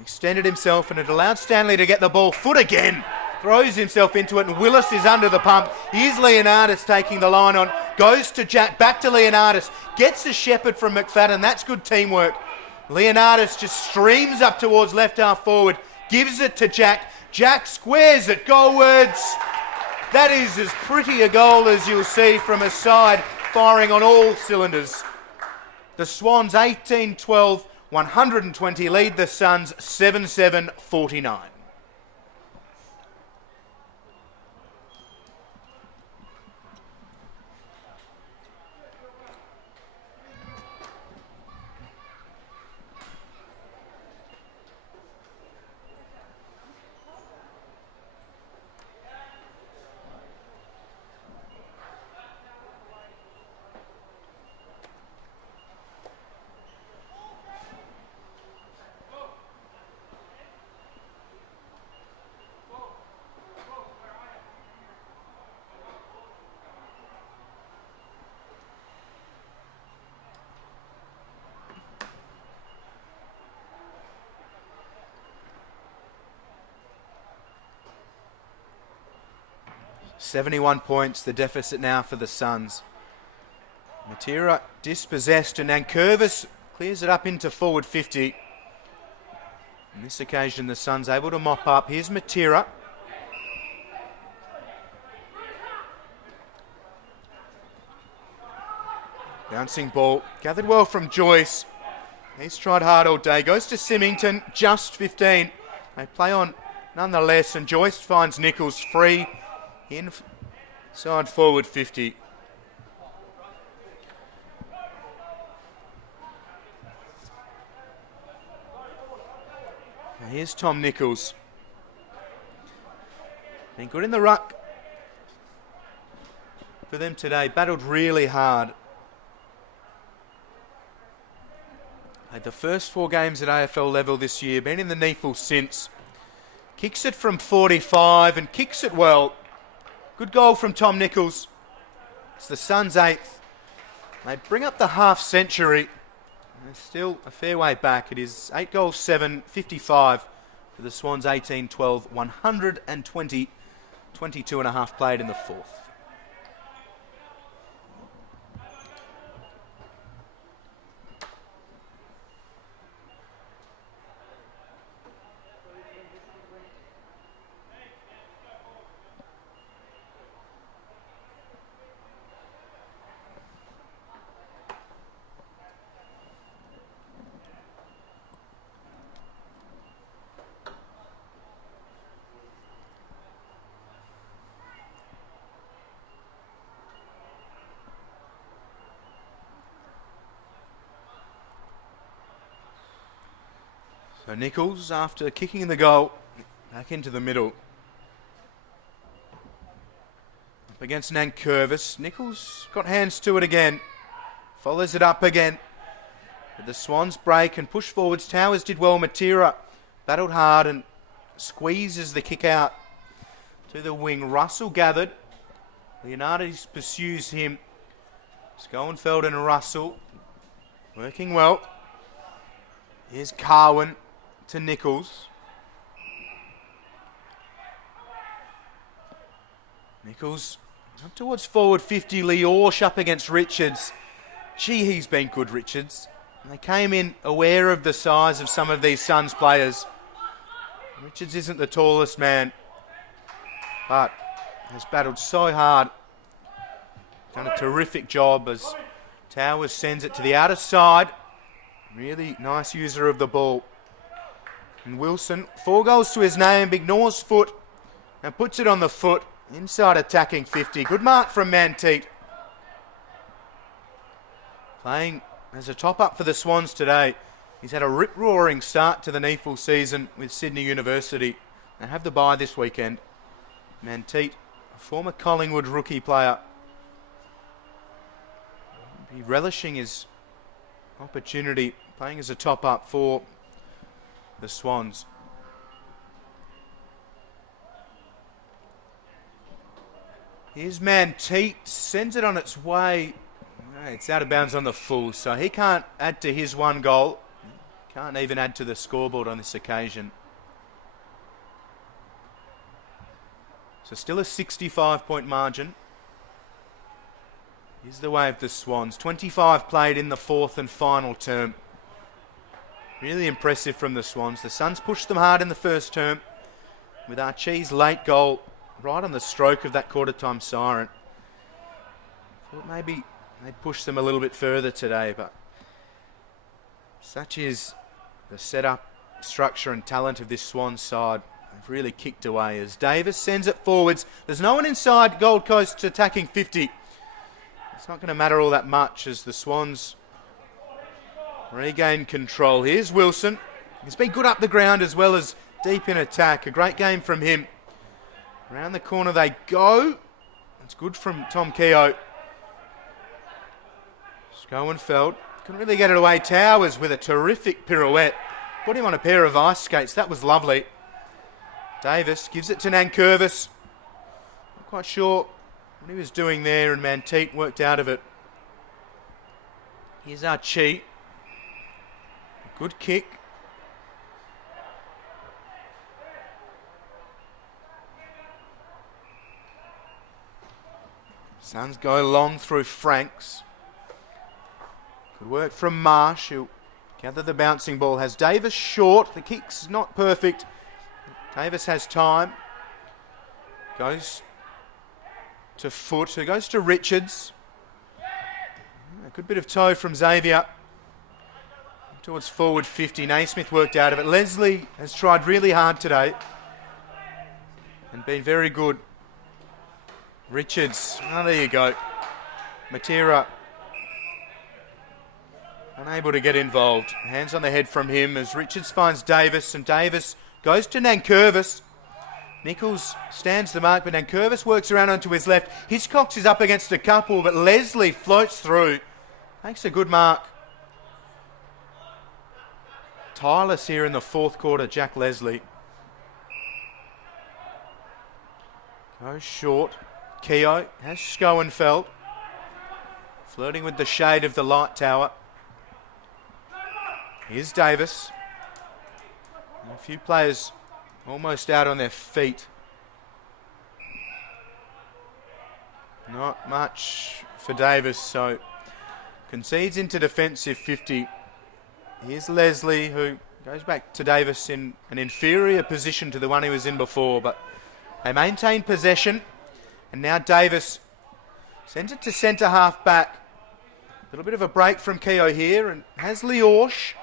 Extended himself and it allowed Stanley to get the ball. Foot again. Throws himself into it and Willis is under the pump. Here's Leonardis taking the line on. Goes to Jack. Back to Leonardis. Gets the shepherd from McFadden. That's good teamwork. Leonardis just streams up towards left half forward. Gives it to Jack. Jack squares it goalwards. That is as pretty a goal as you'll see from a side firing on all cylinders. The Swans 18-12, 120 lead the Suns 7-7-49. .71 points, the deficit now for the Suns. Matera dispossessed and Nankervis clears it up into forward 50. On this occasion the Suns able to mop up. Here's Matera. Bouncing ball, gathered well from Joyce. He's tried hard all day, goes to Symington, just 15. They play on nonetheless and Joyce finds Nichols free. Inside forward 50. Now here's Tom Nichols. Been good in the ruck for them today. Battled really hard. Played the first 4 games at AFL level this year. Been in the NEAFL since. Kicks it from 45 and kicks it well. Good goal from Tom Nichols. It's the Suns' 8th. They bring up the half century. They're still a fair way back. It is 8 goals, 7, 55 for the Swans 18-12, 120, 22 and a half played in the 4th. So Nichols, after kicking the goal, back into the middle. Up against Nankervis. Nichols got hands to it again. Follows it up again. But the Swans break and push forwards. Towers did well. Matera battled hard and squeezes the kick out to the wing. Russell gathered. Leonardis pursues him. Schoenfeld and Russell working well. Here's Carwin to Nichols. Nichols up towards forward 50. Leorsh up against Richards. Gee, he's been good, Richards. And they came in aware of the size of some of these Suns players. Richards isn't the tallest man, but has battled so hard. Done a terrific job as Towers sends it to the outer side. Really nice user of the ball. And Wilson, 4 goals to his name, ignores Foot and puts it on the foot. Inside attacking 50. Good mark from Manteet. Playing as a top-up for the Swans today. He's had a rip-roaring start to the NEAFL season with Sydney University. They have the bye this weekend. Manteet, a former Collingwood rookie player. Be relishing his opportunity playing as a top-up for the Swans. Here's Manteet, sends it on its way. It's out of bounds on the full, so he can't add to his one goal. Can't even add to the scoreboard on this occasion. So still a 65-point margin. Here's the way of the Swans. 25 played in the fourth and final term. Really impressive from the Swans. The Suns pushed them hard in the first term with Archie's late goal right on the stroke of that quarter-time siren. Thought maybe they'd push them a little bit further today, but such is the setup, structure and talent of this Swans side. They've really kicked away as Davis sends it forwards. There's no one inside Gold Coast attacking 50. It's not going to matter all that much as the Swans regain control. Here's Wilson. He's been good up the ground as well as deep in attack. A great game from him. Around the corner they go. It's good from Tom Keogh. Schoenfeld couldn't really get it away. Towers with a terrific pirouette. Put him on a pair of ice skates. That was lovely. Davis gives it to Nankervis. Not quite sure what he was doing there, and Manteet worked out of it. Here's Archie. Good kick. Suns go long through Franks. Good work from Marsh, who gather the bouncing ball. Has Davis short. The kick's not perfect. Davis has time. Goes to Foot, who goes to Richards. A good bit of toe from Xavier. Towards forward 50. Naismith worked out of it. Leslie has tried really hard today and been very good. Richards. Oh, there you go. Matera unable to get involved. Hands on the head from him as Richards finds Davis, and Davis goes to Nankervis. Nichols stands the mark, but Nankervis works around onto his left. Hiscox is up against a couple, but Leslie floats through. Makes a good mark. Tireless here in the fourth quarter, Jack Leslie. Goes short. Keogh has Schoenfeld. Flirting with the shade of the light tower. Here's Davis. And a few players almost out on their feet. Not much for Davis, so concedes into defensive 50. Here's Leslie, who goes back to Davis in an inferior position to the one he was in before, but they maintain possession. And now Davis sends it to centre half back. A little bit of a break from Keogh here, and has Leorche.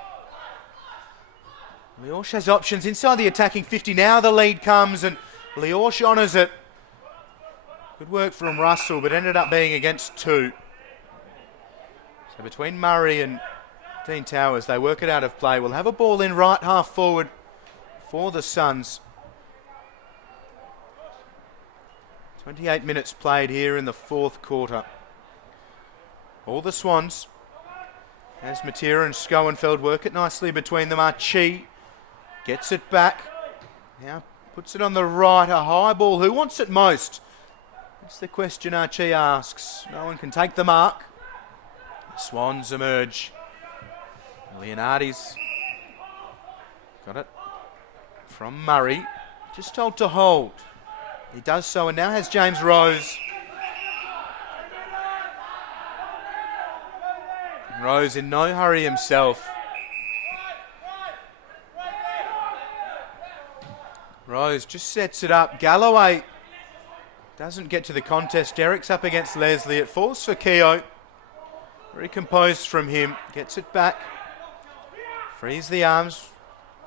Leorche has options inside the attacking 50. Now the lead comes and Leorche honours it. Good work from Russell, but ended up being against two. So between Murray and Dean Towers, they work it out of play. We'll have a ball in right half forward for the Suns. 28 minutes played here in the fourth quarter. All the Swans, as Matera and Schoenfeld work it nicely between them. Archie gets it back. Now puts it on the right. A high ball. Who wants it most? That's the question Archie asks. No one can take the mark. The Swans emerge. Leonardi's got it from Murray. Just told to hold. He does so and now has James Rose. Rose in no hurry himself. Rose just sets it up. Galloway doesn't get to the contest. Derek's up against Leslie. It falls for Keogh. Very composed from him. Gets it back. Frees the arms.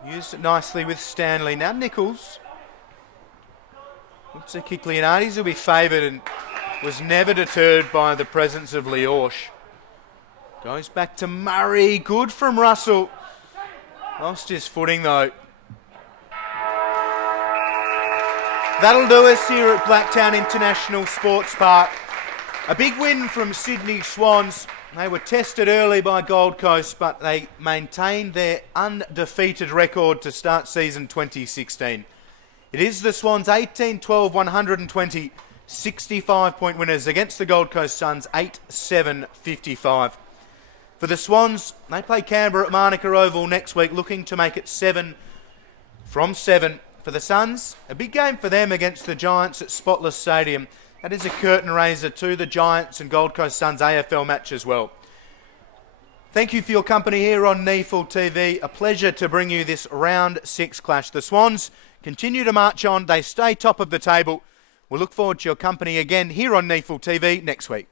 Used it nicely with Stanley. Now Nichols. Looks a kick. Leonardi's will be favoured and was never deterred by the presence of Leorche. Goes back to Murray. Good from Russell. Lost his footing though. That'll do us here at Blacktown International Sports Park. A big win from Sydney Swans. They were tested early by Gold Coast, but they maintained their undefeated record to start season 2016. It is the Swans 18-12-120 65-point winners against the Gold Coast Suns, 8-7-55. For the Swans, they play Canberra at Manuka Oval next week, looking to make it 7 from 7. For the Suns, a big game for them against the Giants at Spotless Stadium. That is a curtain raiser to the Giants and Gold Coast Suns AFL match as well. Thank you for your company here on NEAFL TV. A pleasure to bring you this round 6 clash. The Swans continue to march on. They stay top of the table. We'll look forward to your company again here on NEAFL TV next week.